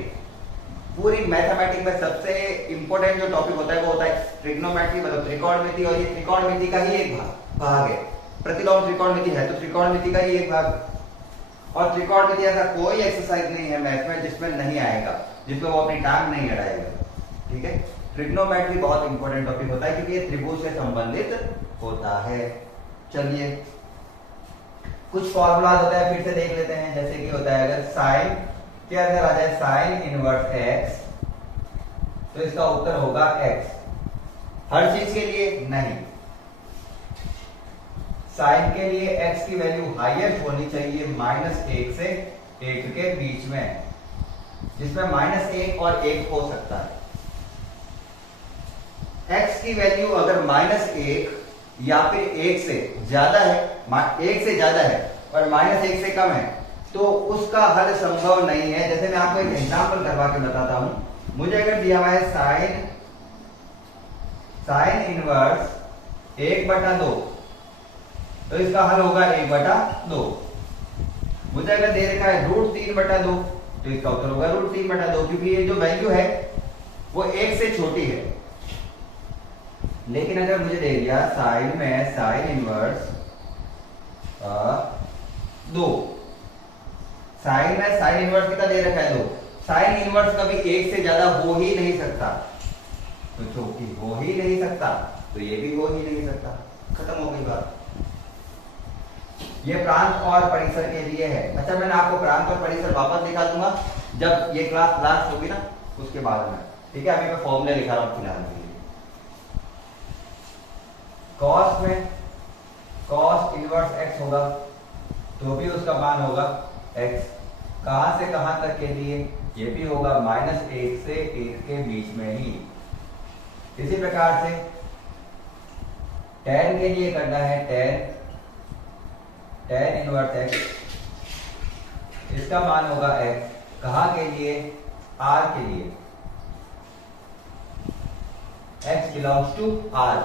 पूरी मैथमेटिक्स में सबसे इंपॉर्टेंट जो टॉपिक होता है वो होता है ट्रिग्नोमेट्री, मतलब त्रिकोणमिति, और ये त्रिकोणमिति का ही एक भाग है। प्रतिलोम त्रिकोणमिति है तो त्रिकोणमिति का ही एक भाग, और त्रिकोणमिति ऐसा कोई एक्सरसाइज नहीं है मैथ में जिसमें नहीं आएगा, जिसमें वो अपनी टांग नहीं अड़ाएगा। ठीक है, ट्रिग्नोमेट्री बहुत इंपॉर्टेंट टॉपिक होता है क्योंकि ये त्रिभुज से संबंधित होता है। चलिए कुछ फॉर्मूलाज होता है, फिर से देख लेते हैं। जैसे कि होता है अगर साइन के अंदर आ जाए साइन इनवर्स एक्स, तो इसका उत्तर होगा एक्स। हर चीज के लिए नहीं, साइन के लिए x की वैल्यू हाईएस्ट होनी चाहिए -1 से 1 के बीच में, जिसमें -1 और 1 हो सकता है। x की वैल्यू अगर -1 या फिर 1 से ज्यादा है, 1 से ज्यादा है और -1 से कम है, तो उसका हल संभव नहीं है। जैसे मैं आपको एक एग्जांपल करवा के बताता हूं। मुझे अगर दिया हुआ है साइन इनवर्स 1/2, तो इसका हल होगा 1/2। मुझे अगर दे रखा है √3/2, तो इसका उत्तर होगा √3/2, क्योंकि ये जो वैल्यू है वो 1 से छोटी है। लेकिन अगर मुझे दे दिया साइन में साइन इनवर्स 2, साइन में साइन इनवर्स कितना दे रखा है 2, साइन इनवर्स कभी 1 से ज्यादा हो ही नहीं सकता, तो चौकी हो ही नहीं सकता, तो ये भी हो ही नहीं सकता। खत्म हो गई बात। ये प्रांत और परिसर के लिए है। अच्छा, मैंने आपको प्रांत और परिसर वापस दिखा दूंगा जब ये क्लास लास्ट होगी ना, उसके बाद में। ठीक है, अभी मैं फॉर्मूले लिखा रहा हूं फिलहाल के लिए। कॉस में कॉस इनवर्स x होगा, तो भी उसका मान होगा x। कहां से कहां तक के लिए, ये भी होगा -1 से 1 के बीच में ही। इसी प्रकार से tan के लिए करना है tan इनवर्स x, इसका मान होगा x। कहां के लिए, r के लिए, x बिलोंग्स टू r,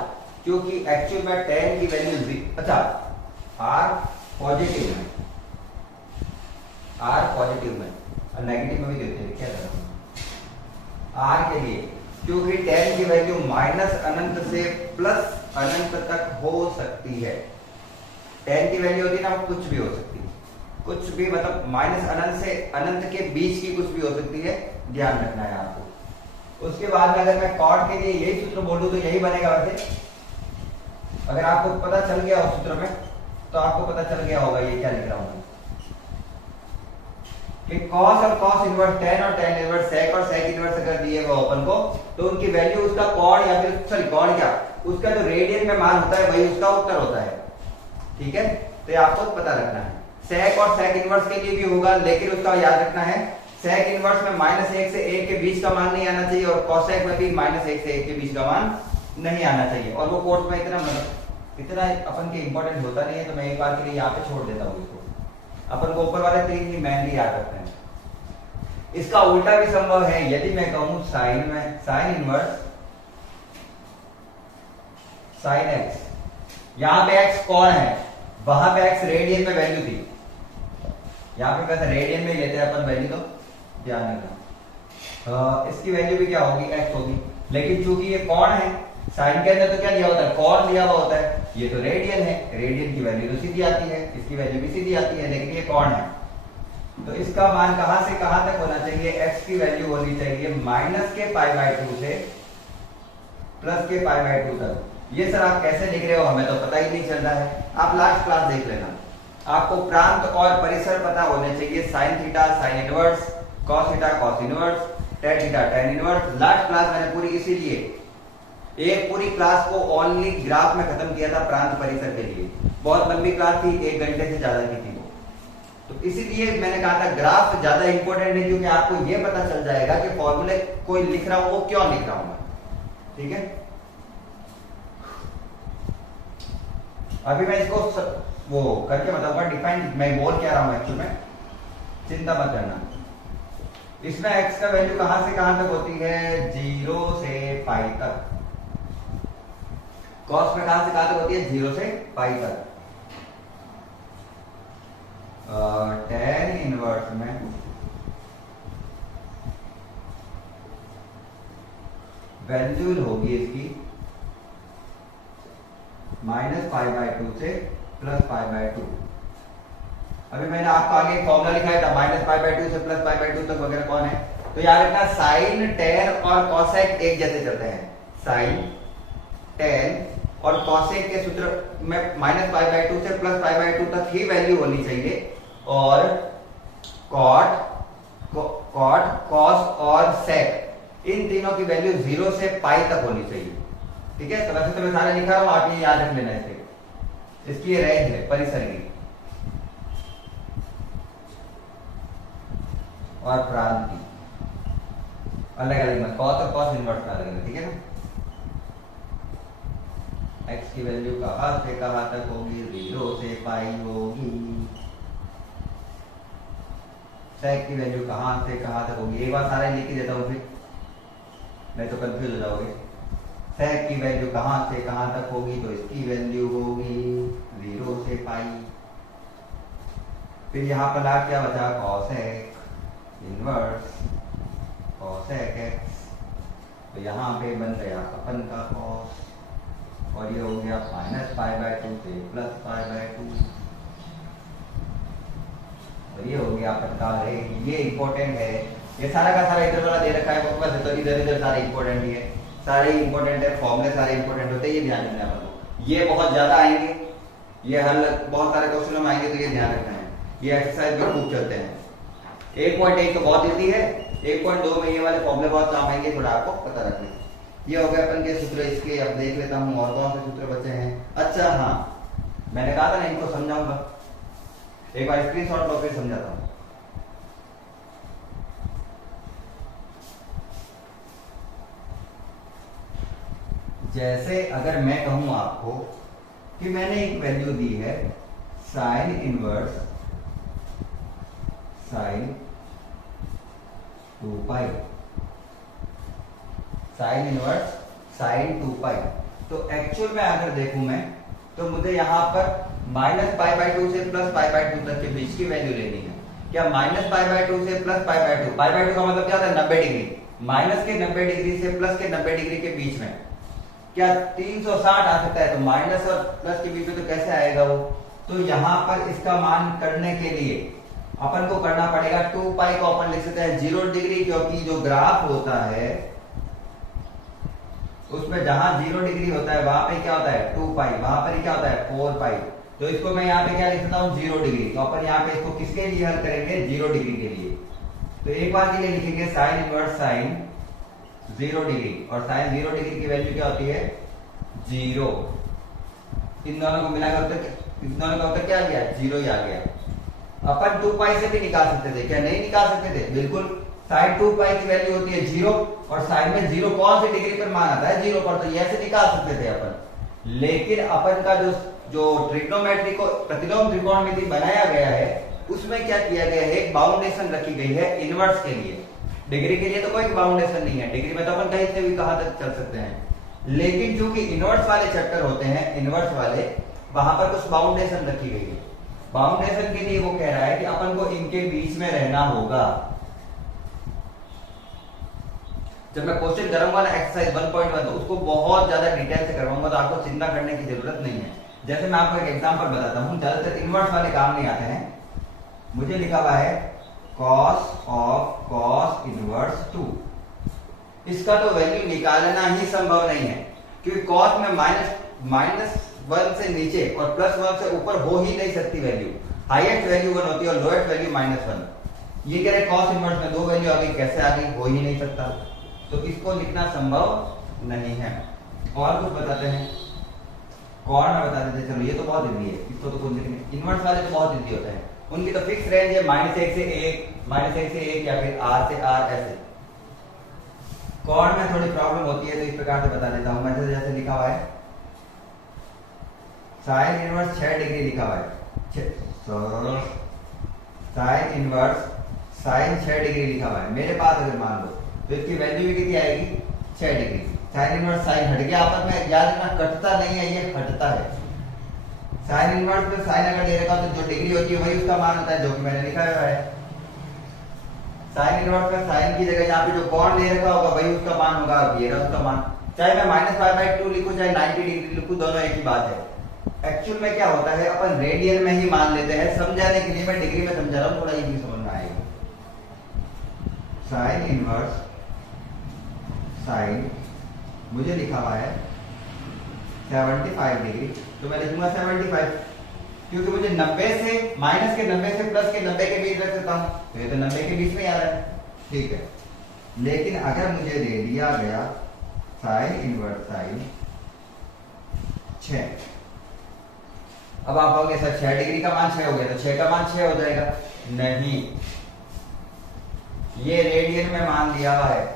क्योंकि एक्चुअल में tan की वैल्यू, अच्छा r पॉजिटिव में, r पॉजिटिव में और नेगेटिव में भी देते हैं क्या करें r के लिए, क्योंकि tan की वैल्यू -अनंत से +अनंत तक हो सकती है। tan की वैल्यू होती है ना, वो कुछ भी हो सकती है, कुछ भी, मतलब -अनंत से अनंत के बीच की कुछ भी हो सकती है, ध्यान रखना है आपको। उसके बाद में अगर मैं कॉट के लिए यही सूत्र बोलूं तो यही बनेगा। वैसे अगर आपको पता चल गया उस सूत्र में, तो आपको पता चल गया होगा ये क्या लिख रहा हूं कि cos और cos इनवर्स tan और tan इनवर्स sec और sec इनवर्स अगर दिए हुए अपन को, तो उनकी वैल्यू उसका कॉड या फिर सॉरी कॉड क्या, उसका जो रेडियन में मान होता है वही उसका उत्तर होता है। ठीक है, तो ये आपको पता रखना है। sec और sec इनवर्स के लिए भी होगा, लेकिन उसका याद रखना है sec इनवर्स में -1 से 1 के बीच का मान नहीं आना चाहिए, और cosec में भी -1 से 1 के बीच का मान नहीं आना चाहिए। और वो कोर्स में इतना अपन के इंपॉर्टेंट होता नहीं है, तो मैं एक बार के लिए यहाँ पे छोड़ देता हूँ इसको। अपन को ऊपर वाले 3 ही मेनली याद रखते हैं। इसका उल्टा भी संभव है। यदि मैं कहूं साइन में साइन इनवर्स साइन x, यहां पे x कौन है, वहां पे x रेडियन में वैल्यू थी, यहां पे वैसे रेडियन में लेते हैं अपन वैल्यू, तो ध्यान रखना इसकी वैल्यू भी क्या होगी, x होगी। लेकिन चूंकि ये कौन है, साइन के अंदर तो क्या दिया होता है, कॉन दिया हुआ होता है, ये तो रेडियन है, रेडियन की वैल्यू तो सीधी आती है, इसकी वैल्यू भी सीधी आती है, लेकिन ये कौन है, तो इसका मान कहां से कहां तक होना चाहिए, x की वैल्यू होनी चाहिए -π/2 से +π/2 तक। ये सर आप कैसे लिख रहे हो, हमें तो पता ही नहीं चल रहा है, आप लास्ट क्लास देख लेना। आपको प्रांत और परिसर पता होने चाहिए, sine theta sine inverse, cos theta cos inverse, tan theta tan inverse. Last class मैंने पूरी इसीलिए एक पूरी क्लास को ओनली ग्राफ में खत्म किया था प्रांत परिसर के लिए। बहुत लंबी क्लास थी, 1 घंटे से ज्यादा की थी वो। तो इसीलिए मैंने कहा था ग्राफ ज्यादा इंपॉर्टेंट है, क्योंकि आपको ये पता चल जाएगा कि फॉर्मूले कोई लिख रहा हूं वो क्यों लिख रहा हूं मैं। ठीक है, अभी मैं इसको वो करके बताऊंगा डिफाइन मैं बोल क्या रहा हूं एक्चुअल में, चिंता मत करना। इसमें x का वैल्यू कहां से कहां तक होती है, 0 से पाई तक। कॉस में कहां से कहां तक होती है, 0 से पाई तक। tan इनवर्स में वैल्यू होगी इसकी -π/2 से +π/2। अभी मैंने आपको आगे फॉर्मूला लिखा था -π/2 से +π/2 तक वगैरह कौन है, तो याद रखना साइन टेन और कॉसेक एक जैसे चलते हैं। साइन टेन और कॉसेक के सूत्र में -π/2 से +π/2 तक ही वैल्यू होनी चाहिए, और कॉट कॉस और सेक इन तीनों की वैल्यू 0 से पाई तक होनी चाहिए। ठीक है, तो वैसे तो मैं सारे लिखा रहा हूं, आप ये याद रख लेना इसे। इसकी ये रेंज है परिसर की और प्रांत की अलग अलग मत, कॉस और कॉस इनवर्स का अलग अलग। ठीक है ना, x की वैल्यू कहां से कहां तक होगी, 0 से पाई होगी। सेक की वैल्यू कहां से कहां तक होगी, एक बार सारे लिख के देता हूं फिर नहीं तो कंफ्यूज हो जाओगे। सेक की वैल्यू कहां से कहां तक होगी, तो इसकी वैल्यू होगी 0 से पाई। फिर यहां पर लाभ क्या बचा, कॉसेक इनवर्स कॉसेक x, तो यहां पे बन गया अपन का कॉस, और ये हो गया -π/2 से +π/2, और ये हो गया अपन का रेंज। ये इंपॉर्टेंट है, ये सारा का सारा इधर वाला दे रखा है वो, बस तो इधर इधर सारे इंपॉर्टेंट ही है, सारे इंपॉर्टेंट है, फॉर्मूले सारे इंपॉर्टेंट होते हैं, ये ध्यान रखना है अपन को। ये बहुत ज्यादा आएंगे, ये हल बहुत सारे क्वेश्चनों में आएंगे, तो ये ध्यान रखना है। ये एक्सरसाइज भी खूब चलते हैं। 1.1 तो बहुत इजी है, 1.2 में ये वाले फॉर्मूले बहुत काम आएंगे, थोड़ा आपको पता रखना। ये हो गया अपन के सूत्र इसके। अब देख लेता हूँ और कौन से सूत्र बचे हैं। अच्छा हाँ, मैंने कहा था ना इनको समझाऊंगा, एक बार स्क्रीनशॉट लो फिर समझाता हूँ। जैसे अगर मैं कहूं आपको कि मैंने एक वैल्यू दी है sine inverse sine 2π, sine inverse sine 2π, तो एक्चुअल में अगर देखूं मैं तो मुझे यहां पर -π/2 से +π/2 तक के बीच की वैल्यू लेनी है। क्या -π/2 से +π/2, π/2 का मतलब क्या होता है, 90 डिग्री, माइनस के 90 डिग्री से प्लस के 90 डिग्री के बीच में क्या 360 आ सकता है, तो माइनस और प्लस के बीच में तो कैसे आएगा वो। तो यहां पर इसका मान करने के लिए अपन को करना पड़ेगा 2π को अपन लिख सकते हैं 0 डिग्री, क्योंकि जो ग्राफ होता है उसमें जहां 0 डिग्री होता है वहां पे क्या होता है 2π, वहां पर क्या होता है 4π। तो इसको मैं यहाँ पे क्या लिख सकता हूँ 0 डिग्री, तो अपन यहाँ पे इसको किसके लिए हल करेंगे 0 डिग्री के लिए। तो एक बार के लिए लिखेंगे साइन इनवर्स साइन 0 डिग्री, और साइन 0 डिग्री की वैल्यू क्या होती है 0। इन दोनों को मिलाकर इन दोनों का उत्तर क्या आ गया 0 ही आ गया। अपन 2π से भी निकाल सकते थे, क्या नहीं निकाल सकते थे, बिल्कुल। साइन 2π की वैल्यू होती है 0, और साइन में 0 कौन सी डिग्री पर मान आता है 0 पर, तो ये ऐसे निकाल सकते थे अपन। लेकिन अपन का जो ट्रिग्नोमेट्री को प्रतिलोम त्रिकोणमिति बनाया गया है उसमें क्या किया गया है, एक बाउंडेशन रखी गई है इनवर्स के लिए। डिग्री के लिए तो कोई बाउंडेशन नहीं है, डिग्री में तो अपन कहीं से भी कहां तक चल सकते हैं। लेकिन चूंकि इनवर्स वाले चैप्टर होते हैं, इनवर्स वाले, वहां पर कुछ बाउंडेशन रखी गई है। बाउंडेशन के लिए वो कह रहा है कि अपन को इनके बीच में रहना होगा। जब मैं क्वेश्चन करूंगा ना एक्सरसाइज 1.1 तो उसको बहुत ज्यादा डिटेल से करवाऊंगा, तो आपको चिंता करने की जरूरत नहीं है। जैसे मैं आपको एक एग्जांपल बताता हूं, ज्यादातर इनवर्स वाले काम नहीं आते हैं। मुझे लिखा हुआ है cos ऑफ cos इनवर्स 2, इसका तो वैल्यू निकालना ही संभव नहीं है, क्योंकि cos में -1 से नीचे और +1 से ऊपर हो ही नहीं सकती वैल्यू। हाईएस्ट वैल्यू 1 होती है और लोएस्ट वैल्यू -1। ये कह रहे cos इनवर्स में 2 वैल्यू आ गई, कैसे आ गई, हो ही नहीं सकता, तो इसको लिखना संभव नहीं है। और कुछ बताते हैं, कौन में बता देते हैं। चलो ये तो बहुत इजी है, इसको तो कुछ नहीं। इनवर्स वाले तो बहुत इजी होते हैं, उनकी तो फिक्स रेंज है -1 से 1, -1 से 1 या फिर r से r ऐसे। कौन में थोड़ी प्रॉब्लम होती है तो इस प्रकार से बता देता हूं मैं। जैसे लिखा हुआ है साइन इनवर्स 6 डिग्री लिखा हुआ है, साइन इनवर्स साइन 6 डिग्री लिखा हुआ है मेरे पास। अगर मान लो तो इसकी वैल्यू भी कितनी आएगी 6 डिग्री। साइन इनवर्स साइन हट गया आपस में, याद रखना कटता नहीं है, ये हटता है। साइन इनवर्स में साइन अगर दे रखा तो जो डिग्री होती है वही उसका मान होता है, जो कि मैंने लिखा हुआ है। साइन इनवर्स में साइन की जगह यहाँ पे जो कॉन दे रखा होगा वही उसका मान होगा, ये रहा उसका मान। चाहे मैं -π/2 लिखूं चाहे 90 डिग्री लिखूं, दोनों एक ही बात है। एक्चुअल में क्या होता है, अपन रेडियन में ही मान लेते हैं। समझाने के लिए मैं डिग्री में समझा रहा हूं, थोड़ा इजी समझ में आएगा। साइन इनवर्स साइन मुझे लिखा हुआ है 75 डिग्री, तो मैं लिखूंगा 75, क्योंकि मुझे 90 से माइनस के 90 से प्लस के 90 के बीच रख सकता हूं, तो ये तो 90 के बीच में आ रहा है, ठीक है। लेकिन अगर मुझे दे दिया गया साइन इनवर्स साइन 6, अब आप कहोगे सर 6 डिग्री का मान 6 हो गया तो 6 का मान 6 हो जाएगा। नहीं, ये रेडियन में मान दिया हुआ है।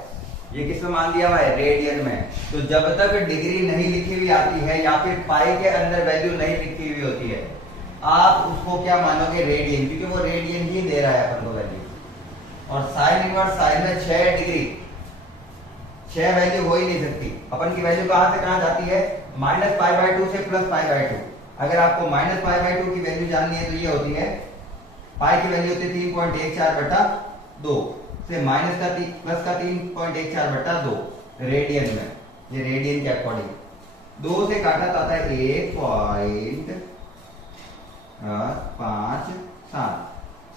ये किस में मान दिया हुआ है, रेडियन में। तो जब तक डिग्री नहीं लिखी हुई आती है या फिर पाई के अंदर वैल्यू नहीं लिखी हुई होती है, आप उसको क्या मानोगे, रेडियन, क्योंकि वो रेडियन ही दे रहा है अपन को वैल्यू। और साइन इनवर्स साइन में 6 डिग्री 6 वैल्यू हो ही नहीं सकती। अपन की वैल्यू कहां से कहां जाती है, -π/2 से +π/2। अगर आपको -π/2 की वैल्यू जाननी है तो ये होती है, पाई की वैल्यू होती है 3.14/2 से माइनस का प्लस का 3.14/2 रेडियन में, ये रेडियन के अकॉर्डिंग। 2 से काटा तो आता है 1.57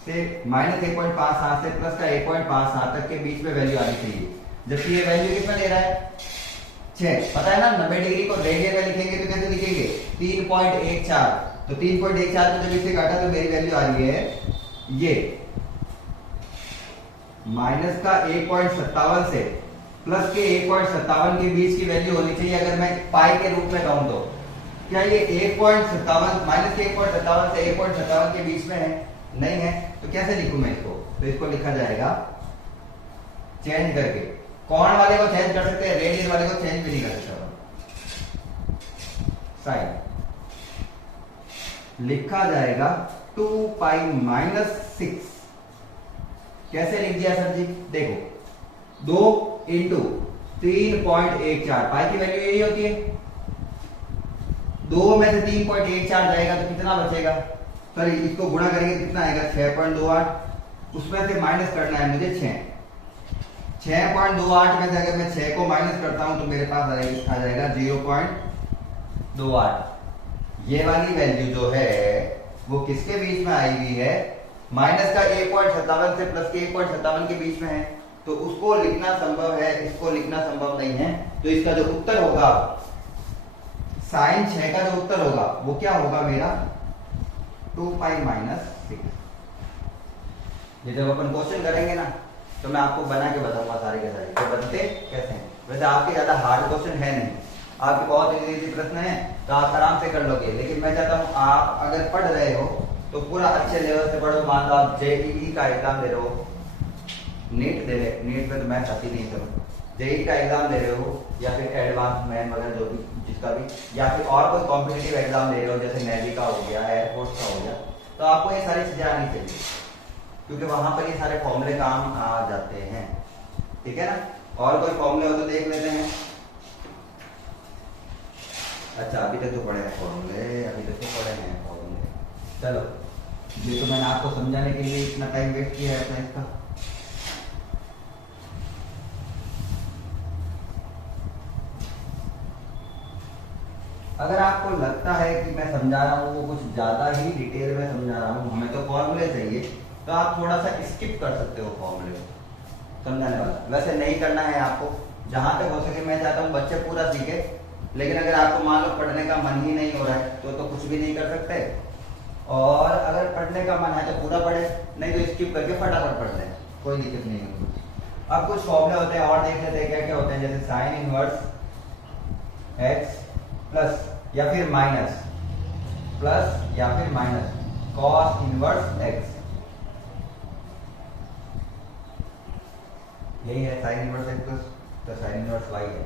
से -1.57 से प्लस का 1.57 तक के बीच में वैल्यू आनी चाहिए, जबकि ये वैल्यू कितना ले रहा है 6। पता है ना, 90 डिग्री को रेडियन में लिखेंगे तो कैसे लिखेंगे, 3.14। तो 3.14 को जब इससे काटा तो मेरी वैल्यू आ रही है ये माइनस का 1.57 से प्लस के 1.57 के बीच की वैल्यू होनी चाहिए। अगर मैं पाई के रूप में कहूं तो क्या ये 1.57 माइनस के 1.57 से 1.57 के बीच में है, नहीं है, तो कैसे लिखूं मैं इसको, तो इसको लिखा जाएगा चेंज करके। कौन वाले को चेंज कर सकते हैं, रेडियन वाले को चेंज भी नहीं कर सकते। साइन लिखा जाएगा 2π-6। कैसे लिख दिया सर जी, देखो 2 इंटू 3.14, पाई की वैल्यू यही होती है। 2 में से 3.14 जाएगा तो कितना बचेगा, सर इसको गुणा करेंगे कितना आएगा 6.28, उसमें से माइनस करना है मुझे 6.28 में से अगर मैं 6 को माइनस करता हूं तो मेरे पास आ जाएगा 0.28। ये वाली वैल्यू जो है वो किसके बीच में आई हुई है, माइनस का 1.57 से प्लस के 1.57 के बीच में है, तो उसको लिखना संभव है, इसको लिखना संभव नहीं है। तो इसका जो उत्तर होगा साइन 6 का जो उत्तर होगा वो क्या होगा मेरा 2π-6। ये जब अपन क्वेश्चन करेंगे ना तो मैं आपको बना के बताऊंगा सारे के सारे तो बनते कैसे हैं। वैसे आपके ज्यादा हार्ड क्वेश्चन है नहीं, आपके बहुत इजी प्रश्न है तो आप आराम से कर लोगे। लेकिन मैं चाहता हूं आप अगर पढ़ रहे हो तो पूरा अच्छे लेवल से पढ़ो। मान लो आप जेईई का एग्जाम दे रहे हो, नीट दे रहे, नीट में तो मैं खाती नहीं करूँ, जेईई का एग्जाम दे रहे हो या फिर एडवांस मैन वगैरह जो भी जिसका भी, या फिर और कोई कॉम्पिटिटिव एग्जाम दे रहे हो जैसे नेवी का हो गया, एयरफोर्स का हो गया, तो आपको ये सारी चीजें आनी चाहिए क्योंकि वहां पर ये सारे फॉर्मूले काम आ जाते हैं, ठीक है ना। और कोई फॉर्मूले हो तो देख लेते हैं। अच्छा अभी तक तो पढ़े हैं फॉर्मूले, अभी तक तो पढ़े हैं फॉर्मूले। चलो ये तो मैंने आपको समझाने के लिए इतना टाइम वेस्ट किया है अपना इसका। अगर आपको लगता है कि मैं समझा रहा हूँ वो कुछ ज्यादा ही डिटेल में समझा रहा हूँ, हमें तो फॉर्मूले चाहिए, तो आप थोड़ा सा स्किप कर सकते हो फॉर्मूले को समझाने वाला। वैसे नहीं करना है आपको, जहां तक हो सके मैं चाहता हूँ बच्चे पूरा सीखे। लेकिन अगर आपको मान लो पढ़ने का मन ही नहीं हो रहा है तो कुछ भी नहीं कर सकते, और अगर पढ़ने का मन है तो पूरा पढ़े, नहीं तो स्किप करके फटाफट पढ़ लें, कोई दिक्कत नहीं होगी। अब कुछ फॉर्मूले होते हैं और देख लेते हैं क्या क्या होते हैं। जैसे साइन इनवर्स एक्स प्लस या फिर माइनस, प्लस या फिर माइनस कॉस इनवर्स एक्स, यही है साइन इनवर्स एक्स प्लस तो साइन इनवर्स वाई है,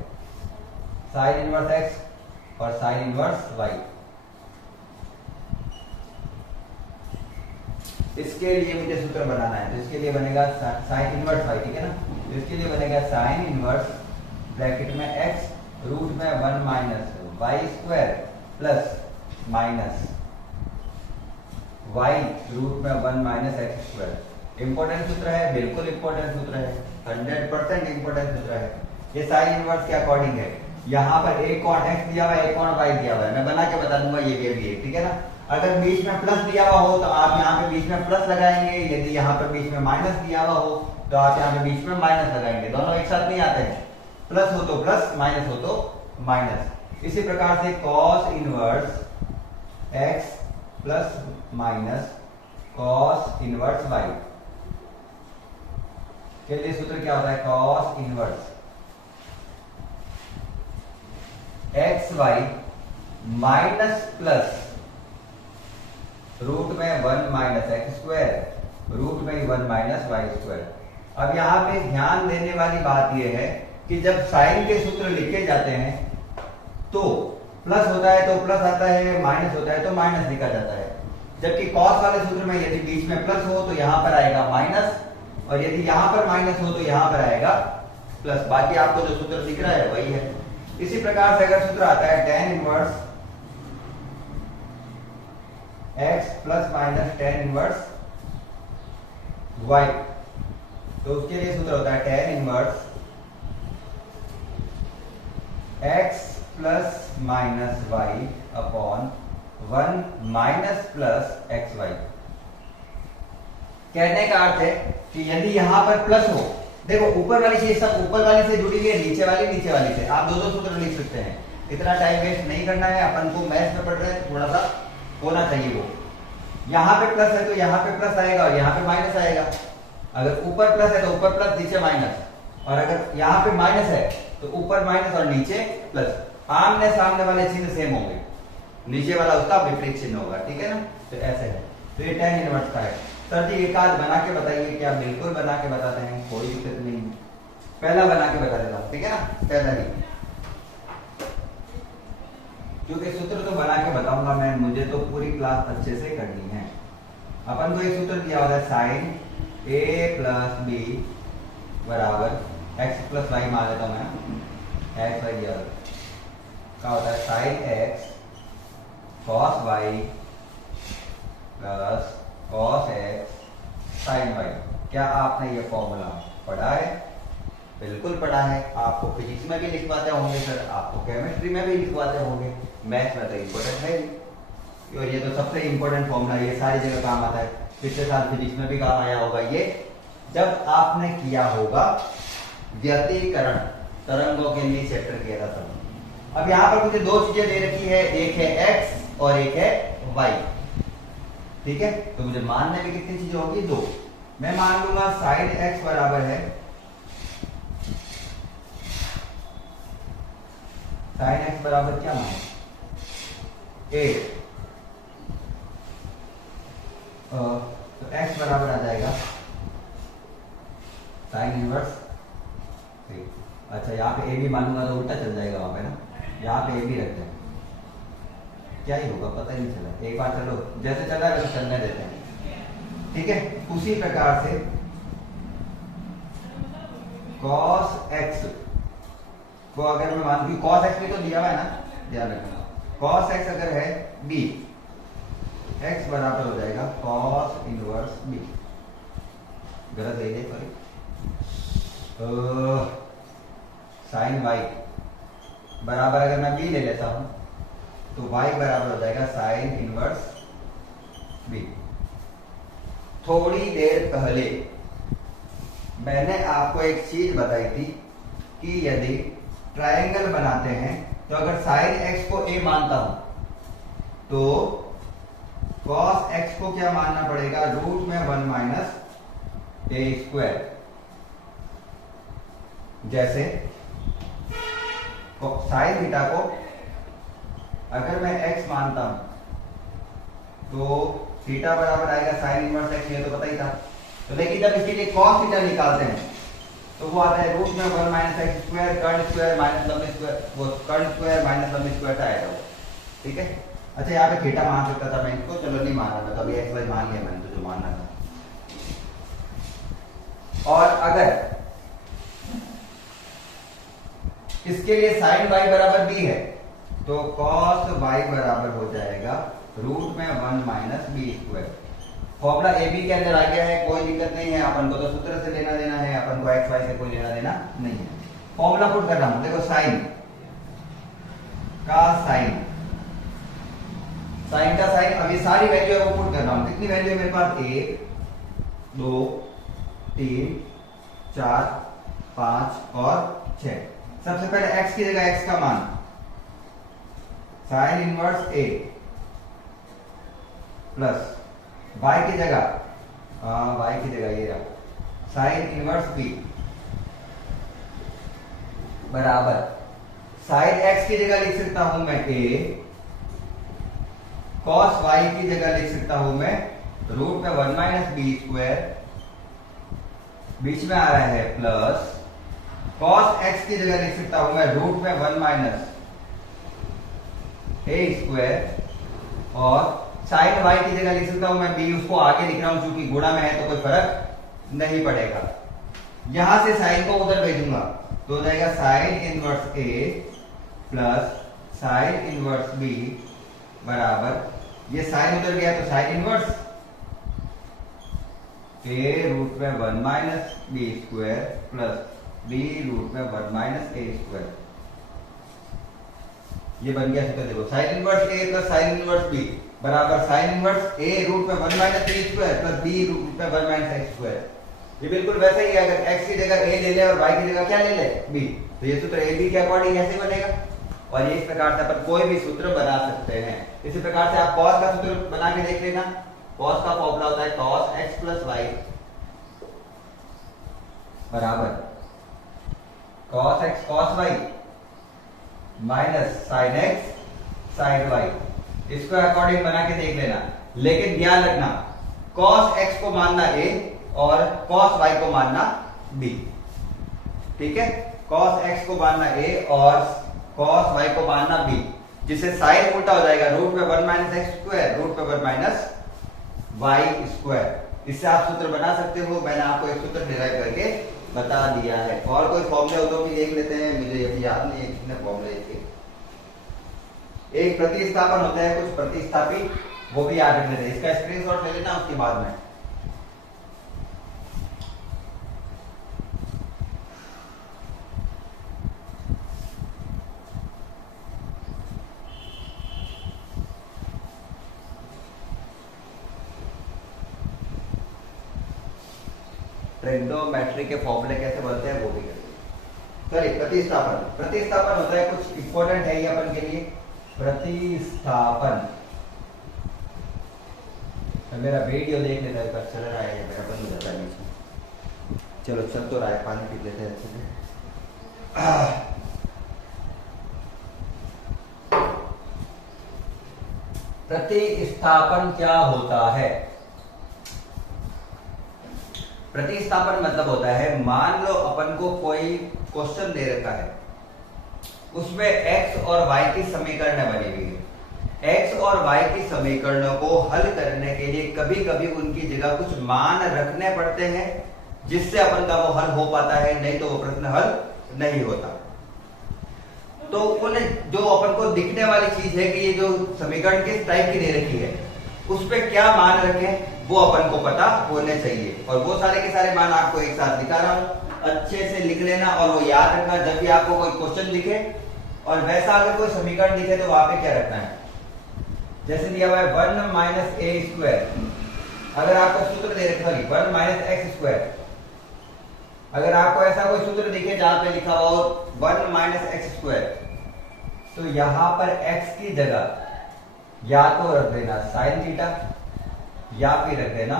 साइन इनवर्स एक्स और साइन इनवर्स वाई। इसके लिए मुझे सूत्र बनाना है, तो इसके लिए बनेगा साइन इनवर्स वाई, ठीक है ना। तो इसके लिए बनेगा साइन इनवर्स ब्रैकेट में एक्स रूट में 1 minus y square plus minus y root में 1 माइनस एक्स स्क्वायर। इंपॉर्टेंट सूत्र है, बिल्कुल इंपॉर्टेंट सूत्र है, 100% इंपॉर्टेंट सूत्र है। ये साइन इनवर्स के अकॉर्डिंग है। यहाँ पर एक कौन एक्स दिया हुआ है, एक कौन वाई दिया हुआ है, मैं बना के बता दूंगा ये भी है, ठीक है ना। अगर बीच में प्लस दिया हुआ हो तो आप यहाँ पे बीच में प्लस लगाएंगे, यदि यहाँ पर बीच में माइनस दिया हुआ हो तो आप यहाँ पे बीच में माइनस लगाएंगे, दोनों एक साथ नहीं आते हैं, प्लस हो तो प्लस, माइनस हो तो माइनस। इसी प्रकार से cos inverse x plus minus cos inverse y के लिए सूत्र क्या होता है, cos inverse x y minus plus root में 1 माइनस एक्स स्क्वायर रूट में 1 माइनस वाई स्क्वायर। अब यहाँ पे ध्यान देने वाली बात यह है कि जब साइन के सूत्र लिखे जाते हैं तो प्लस होता है तो प्लस आता है, माइनस होता है तो माइनस लिखा जाता है। जबकि कॉस वाले सूत्र में यदि बीच में प्लस हो तो यहां पर आएगा माइनस, और यदि यहां पर माइनस हो तो यहां पर आएगा प्लस। बाकी आपको जो सूत्र दिख रहा है वही है। इसी प्रकार से अगर सूत्र आता है tan inverse x plus minus tan inverse y, तो उसके लिए सूत्र होता है tan inverse x plus minus y upon 1 minus plus x y. कहने का अर्थ है कि यदि यहां पर प्लस हो, देखो ऊपर वाली चीज सब ऊपर वाली से जुड़ी हुई है, नीचे वाली से, आप दो सूत्र लिख सकते हैं। इतना टाइम वेस्ट नहीं करना है, अपन को मैथ्स में पढ़ रहे हैं, थोड़ा सा होना चाहिए वो। यहाँ पे प्लस है तो यहाँ पे प्लस आएगा और यहाँ पे माइनस आएगा। अगर ऊपर प्लस है तो ऊपर प्लस नीचे माइनस, और अगर यहाँ पे माइनस है तो ऊपर माइनस और नीचे प्लस। आमने सामने वाले चिन्ह सेम होंगे, नीचे वाला उसका विपरीत चिन्ह होगा, ठीक है ना। तो ऐसे है, तो ये tan इनवर्स का है। सर जी एक आध बना के बताइए, क्या बिल्कुल बना के बताते हैं, कोई दिक्कत नहीं है। पहला बना के बता देता हूं, ठीक है ना, पहला ही, क्योंकि सूत्र तो बना के बताऊंगा मैं, मुझे तो पूरी क्लास अच्छे से करनी है। अपन को एक सूत्र दिया हुआ है साइन a प्लस बी बराबर एक्स प्लस वाई, मान लेता हूं मैं, एक्स वाई दिया क्या होता है, sine x cos y plus cos x sine y. क्या आपने ये फॉर्मूला पढ़ा है? बिल्कुल पढ़ा है। आपको फिजिक्स में भी लिखवाते होंगे सर, आपको केमिस्ट्री में भी लिखवाते होंगे, मैथ्स में तो इम्पोर्टेंट है ही। और ये तो सबसे इम्पोर्टेंट फॉर्मूला, ये सारी जगह काम आता है। पिछले साल फिजिक्स में भी काम आया होगा ये, जब आपने किया होगा व्यतिकरण तरंगों के लिए चैप्टर किया था तब। अब यहाँ पर मुझे दो चीजें दे रखी है, एक है एक्स और एक है वाई, ठीक है। तो मुझे मानने में कितनी चीजें होगी, दो। मैं मान लूंगा साइन एक्स बराबर है साइन एक्स बराबर क्या माने, ए, तो एक्स बराबर आ जाएगा साइन इनवर्स। अच्छा यहाँ पे ए भी मानूंगा तो उल्टा चल जाएगा वहां पे ना, यहाँ पे ए भी रखते हैं, क्या ही होगा पता ही नहीं चला। एक बार चलो जैसे चल रहा है वैसे चलने देते हैं, ठीक है। उसी प्रकार से cos x को अगर मैं मान लूं, cos x भी तो दिया हुआ है ना, ध्यान रखना, cos x अगर है b, x बराबर हो जाएगा cos इनवर्स b, गलत ले ले सॉरी, साइन y बराबर अगर मैं b ले लेता हूं तो y बराबर हो जाएगा साइन इनवर्स b। थोड़ी देर पहले मैंने आपको एक चीज बताई थी कि यदि ट्रायंगल बनाते हैं तो अगर साइन x को a मानता हूं तो cos x को क्या मानना पड़ेगा, रूट में 1 माइनस ए स्क्वायर। जैसे साइन थीटा को अगर मैं x मानता हूं तो थीटा बराबर आएगा साइन इनवर्स x, ये तो पता ही था। तो लेकिन जब इसके लिए cos थीटा निकालते हैं तो वो आता है रूट में 1 माइनस एक्स स्क्वायर कर्ण स्क्वायर माइनस लंब स्क्वायर, वो कर्ण स्क्वायर माइनस लंब स्क्वायर का आएगा वो, ठीक है। अच्छा यहाँ पे थीटा मान सकता था मैं इसको, चलो नहीं मान रहा मैं, तो अभी एक्स वाई मान लिया मैंने, तो जो मानना था। और अगर इसके लिए साइन y बराबर b है तो cos y बराबर हो जाएगा रूट में 1 minus b square. Formula a b के अंदर आ गया है, कोई दिक्कत नहीं है, अपन को तो सूत्र से लेना देना है, अपन को एक्स वाई से कोई लेना देना नहीं है। फॉर्मूला पुट कर रहा हूं, देखो साइन का साइन, साइन का साइन, अब ये सारी वैल्यू है वो पुट कर रहा हूं। कितनी वैल्यू है मेरे पास, 1 2 3 4 5 और 6। सबसे पहले x की जगह x का मान sign inverse a plus y की जगह y की जगह ये रहा साइन इनवर्स b बराबर साइन x की जगह लिख सकता हूं मैं a, cos y की जगह लिख सकता हूं मैं रूट में 1 माइनस बी स्क्वायर, बीच में आ रहा है प्लस cos x की जगह लिख सकता हूं मैं रूट में 1 माइनस a स्क्वायर, और साइन y की जगह लिख सकता हूं मैं b, उसको आगे लिख रहा हूं क्योंकि गुणा में है तो कोई फर्क नहीं पड़ेगा। यहां से साइन को उधर भेजूंगा तो हो जाएगा sign inverse a plus sine inverse b बराबर, ये साइन उधर गया तो साइन इनवर्स a रूट में 1 minus b square plus b root में 1 माइनस a स्क्वायर, ये बन गया सूत्र। देखो sine inverse a plus sine inverse b बराबर साइन इनवर्स a रूट में 1 minus b square plus b root में 1 माइनस x स्क्वायर। ये बिल्कुल वैसा ही है, अगर x की जगह a ले ले और y की जगह क्या ले ले b, तो ये सूत्र a b के अकॉर्डिंग ऐसे बनेगा। और ये इस प्रकार से अपन कोई भी सूत्र बना सकते हैं। इसी प्रकार से आप cos का सूत्र बना के देख लेना। cos का फॉर्मूला होता है cos x प्लस y बराबर cos x cos y minus sine x sine y, इसको अकॉर्डिंग बना के देख लेना। लेकिन ध्यान रखना cos x को मानना a और cos y को मानना b, ठीक है। cos x को मानना a और cos y को मानना b, जिससे साइन उल्टा हो जाएगा रूट में 1 माइनस एक्स स्क्वायर रूट में 1 माइनस वाई स्क्वायर। इससे आप सूत्र बना सकते हो, मैंने आपको एक सूत्र डिराइव करके बता दिया है। और कोई फॉर्मूले हो तो भी देख लेते हैं, मुझे अभी याद नहीं है कितने फॉर्मूले थे। एक प्रतिस्थापन होता है, कुछ प्रतिस्थापी, वो भी याद रख लेते हैं। इसका स्क्रीनशॉट ले लेना उसके बाद में। ट्रिग्नोमेट्री के फॉर्मूले कैसे बनते हैं वो भी करेंगे। चलिए प्रतिस्थापन, प्रतिस्थापन होता है कुछ इंपॉर्टेंट है ये अपन के लिए। प्रतिस्थापन, मेरा वीडियो देख लेता है, चल रहा है मेरा बंद हो जाता है नीचे। चलो चल तो रहा है, पानी पी लेते हैं अच्छे से। प्रतिस्थापन क्या होता है? प्रतिस्थापन मतलब होता है, मान लो अपन को कोई क्वेश्चन दे रखा है, उसमें x और y की समीकरण बनी हुई है। x और y की समीकरणों को हल करने के लिए कभी कभी उनकी जगह कुछ मान रखने पड़ते हैं, जिससे अपन का वो हल हो पाता है, नहीं तो वो प्रश्न हल नहीं होता। तो उन्हें जो अपन को दिखने वाली चीज है कि ये जो समीकरण किस टाइप की दे रखी है, उस पे क्या मान रखें वो अपन को पता होने चाहिए। और वो सारे के सारे मान आपको एक साथ दिखा रहा हूं, अच्छे से लिख लेना और वो याद रखना। जब भी आपको कोई क्वेश्चन दिखे और वैसा अगर कोई समीकरण दिखे तो वहां पे क्या रखना है। जैसे दिया हुआ है 1 माइनस ए स्क्वायर, अगर आपको सूत्र दे रखा है 1 माइनस एक्स स्क्वायर, अगर आपको ऐसा कोई सूत्र दिखे जहां पे लिखा हुआ 1 माइनस एक्स स्क्वायर, तो यहां पर x की जगह या तो रख देना साइन थीटा या फिर रख देना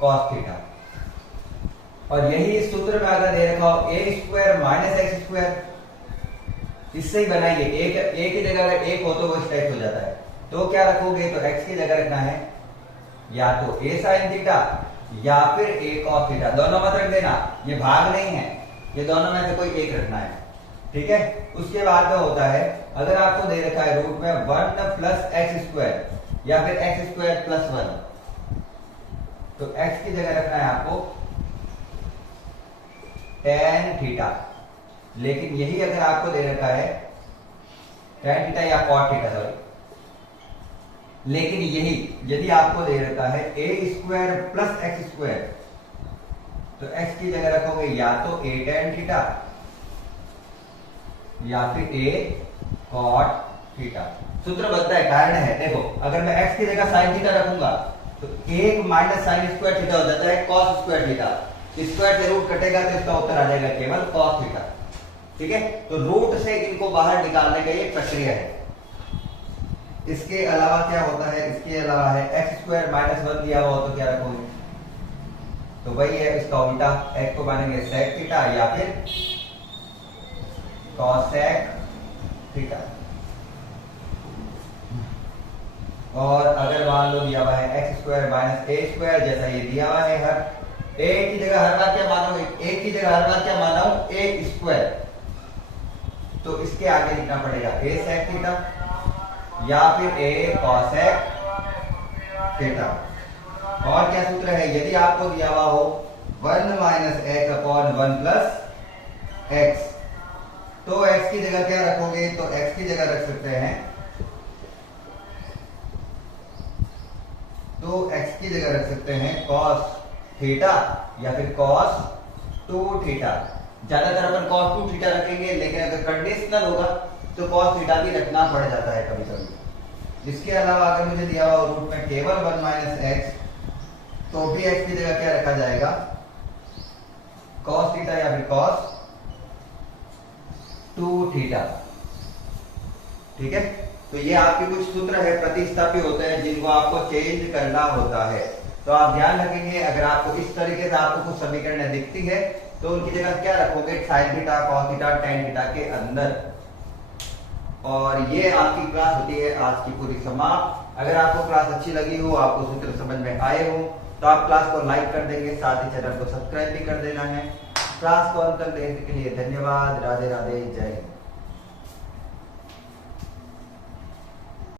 कॉस थीटा। और यही इस सूत्र में अगर दे रखा हो ए स्क्वायर माइनस एक्स स्क्वायर, इससे ही बनाइए, एक ही जगह अगर एक हो तो वो स्ट्रेच हो जाता है। तो क्या रखोगे, तो x की जगह रखना है या तो a sin थीटा या फिर a cos थीटा, दोनों मत रख देना, ये भाग नहीं है, ये दोनों में से कोई एक रखना है, ठीक है। उसके बाद में होता है, अगर आपको दे रखा है रूट में 1 प्लस एक्स स्क्वायर या फिर एक्स स्क्वायर प्लस 1, तो x की जगह रखना है आपको tan थीटा। लेकिन यही अगर आपको दे रखा है tan थीटा या cot थीटा, सॉरी, लेकिन यही यदि आपको दे रखा है a square plus x square, तो x की जगह रखोगे या तो a tan थीटा या फिर a cot थीटा। सूत्र बनता है, कारण है, देखो अगर मैं x की जगह sin थीटा रखूंगा तो 1 माइनस साइन स्क्वायर थीटा हो जाता है cos स्क्वायर थीटा, स्क्वायर से रूट कटेगा तो इसका उत्तर आ जाएगा केवल cos थीटा, ठीक है। तो रूट से इनको बाहर निकालने का ये प्रक्रिया है। इसके अलावा क्या होता है, इसके अलावा है एक्स स्क्वायर माइनस 1 दिया हुआ, तो क्या रखोगे, तो वही है, इसका उल्टा x को मानेंगे sec थीटा या फिर cosec थीटा। और अगर मान लो दिया हुआ है एक्स स्क्वायर माइनस ए स्क्वायर, जैसा ये दिया हुआ है, हर ए की जगह हर बार क्या माना हूं, ए की जगह हर बार क्या माना हूं, ए स्क्वायर, तो इसके आगे लिखना पड़ेगा ए सेक थीटा या फिर ए कॉसेक थीटा। और क्या सूत्र है, यदि आपको दिया हुआ हो 1 minus x upon 1 plus x, तो x की जगह क्या रखोगे, तो x की जगह रख सकते हैं, तो x की जगह रख सकते हैं cos थीटा या फिर cos 2 थीटा। ज्यादातर अपन cos 2 थीटा रखेंगे, लेकिन अगर कंडीशनल होगा तो cos थीटा भी रखना पड़ जाता है कभी कभी। इसके अलावा अगर मुझे दिया हुआ रूट में केवल 1 माइनस एक्स, तो भी x की जगह क्या रखा जाएगा, cos थीटा या फिर cos 2 थीटा, ठीक है। तो ये आपके कुछ सूत्र है, प्रतिस्थापी होते हैं, जिनको आपको चेंज करना होता है। तो आप ध्यान रखेंगे, अगर आपको इस तरीके से आपको कुछ समीकरण दिखती है तो उनकी जगह क्या रखोगे, sign theta, cos theta, tan theta के अंदर। और ये आपकी क्लास होती है आज की पूरी समाप्त। अगर आपको क्लास अच्छी लगी हो, आपको सूत्र समझ में आए हो, तो आप क्लास को लाइक कर देंगे, साथ ही चैनल को सब्सक्राइब भी कर देना है। क्लास को अंत तक देखने के लिए धन्यवाद। राधे राधे, जय हिंद।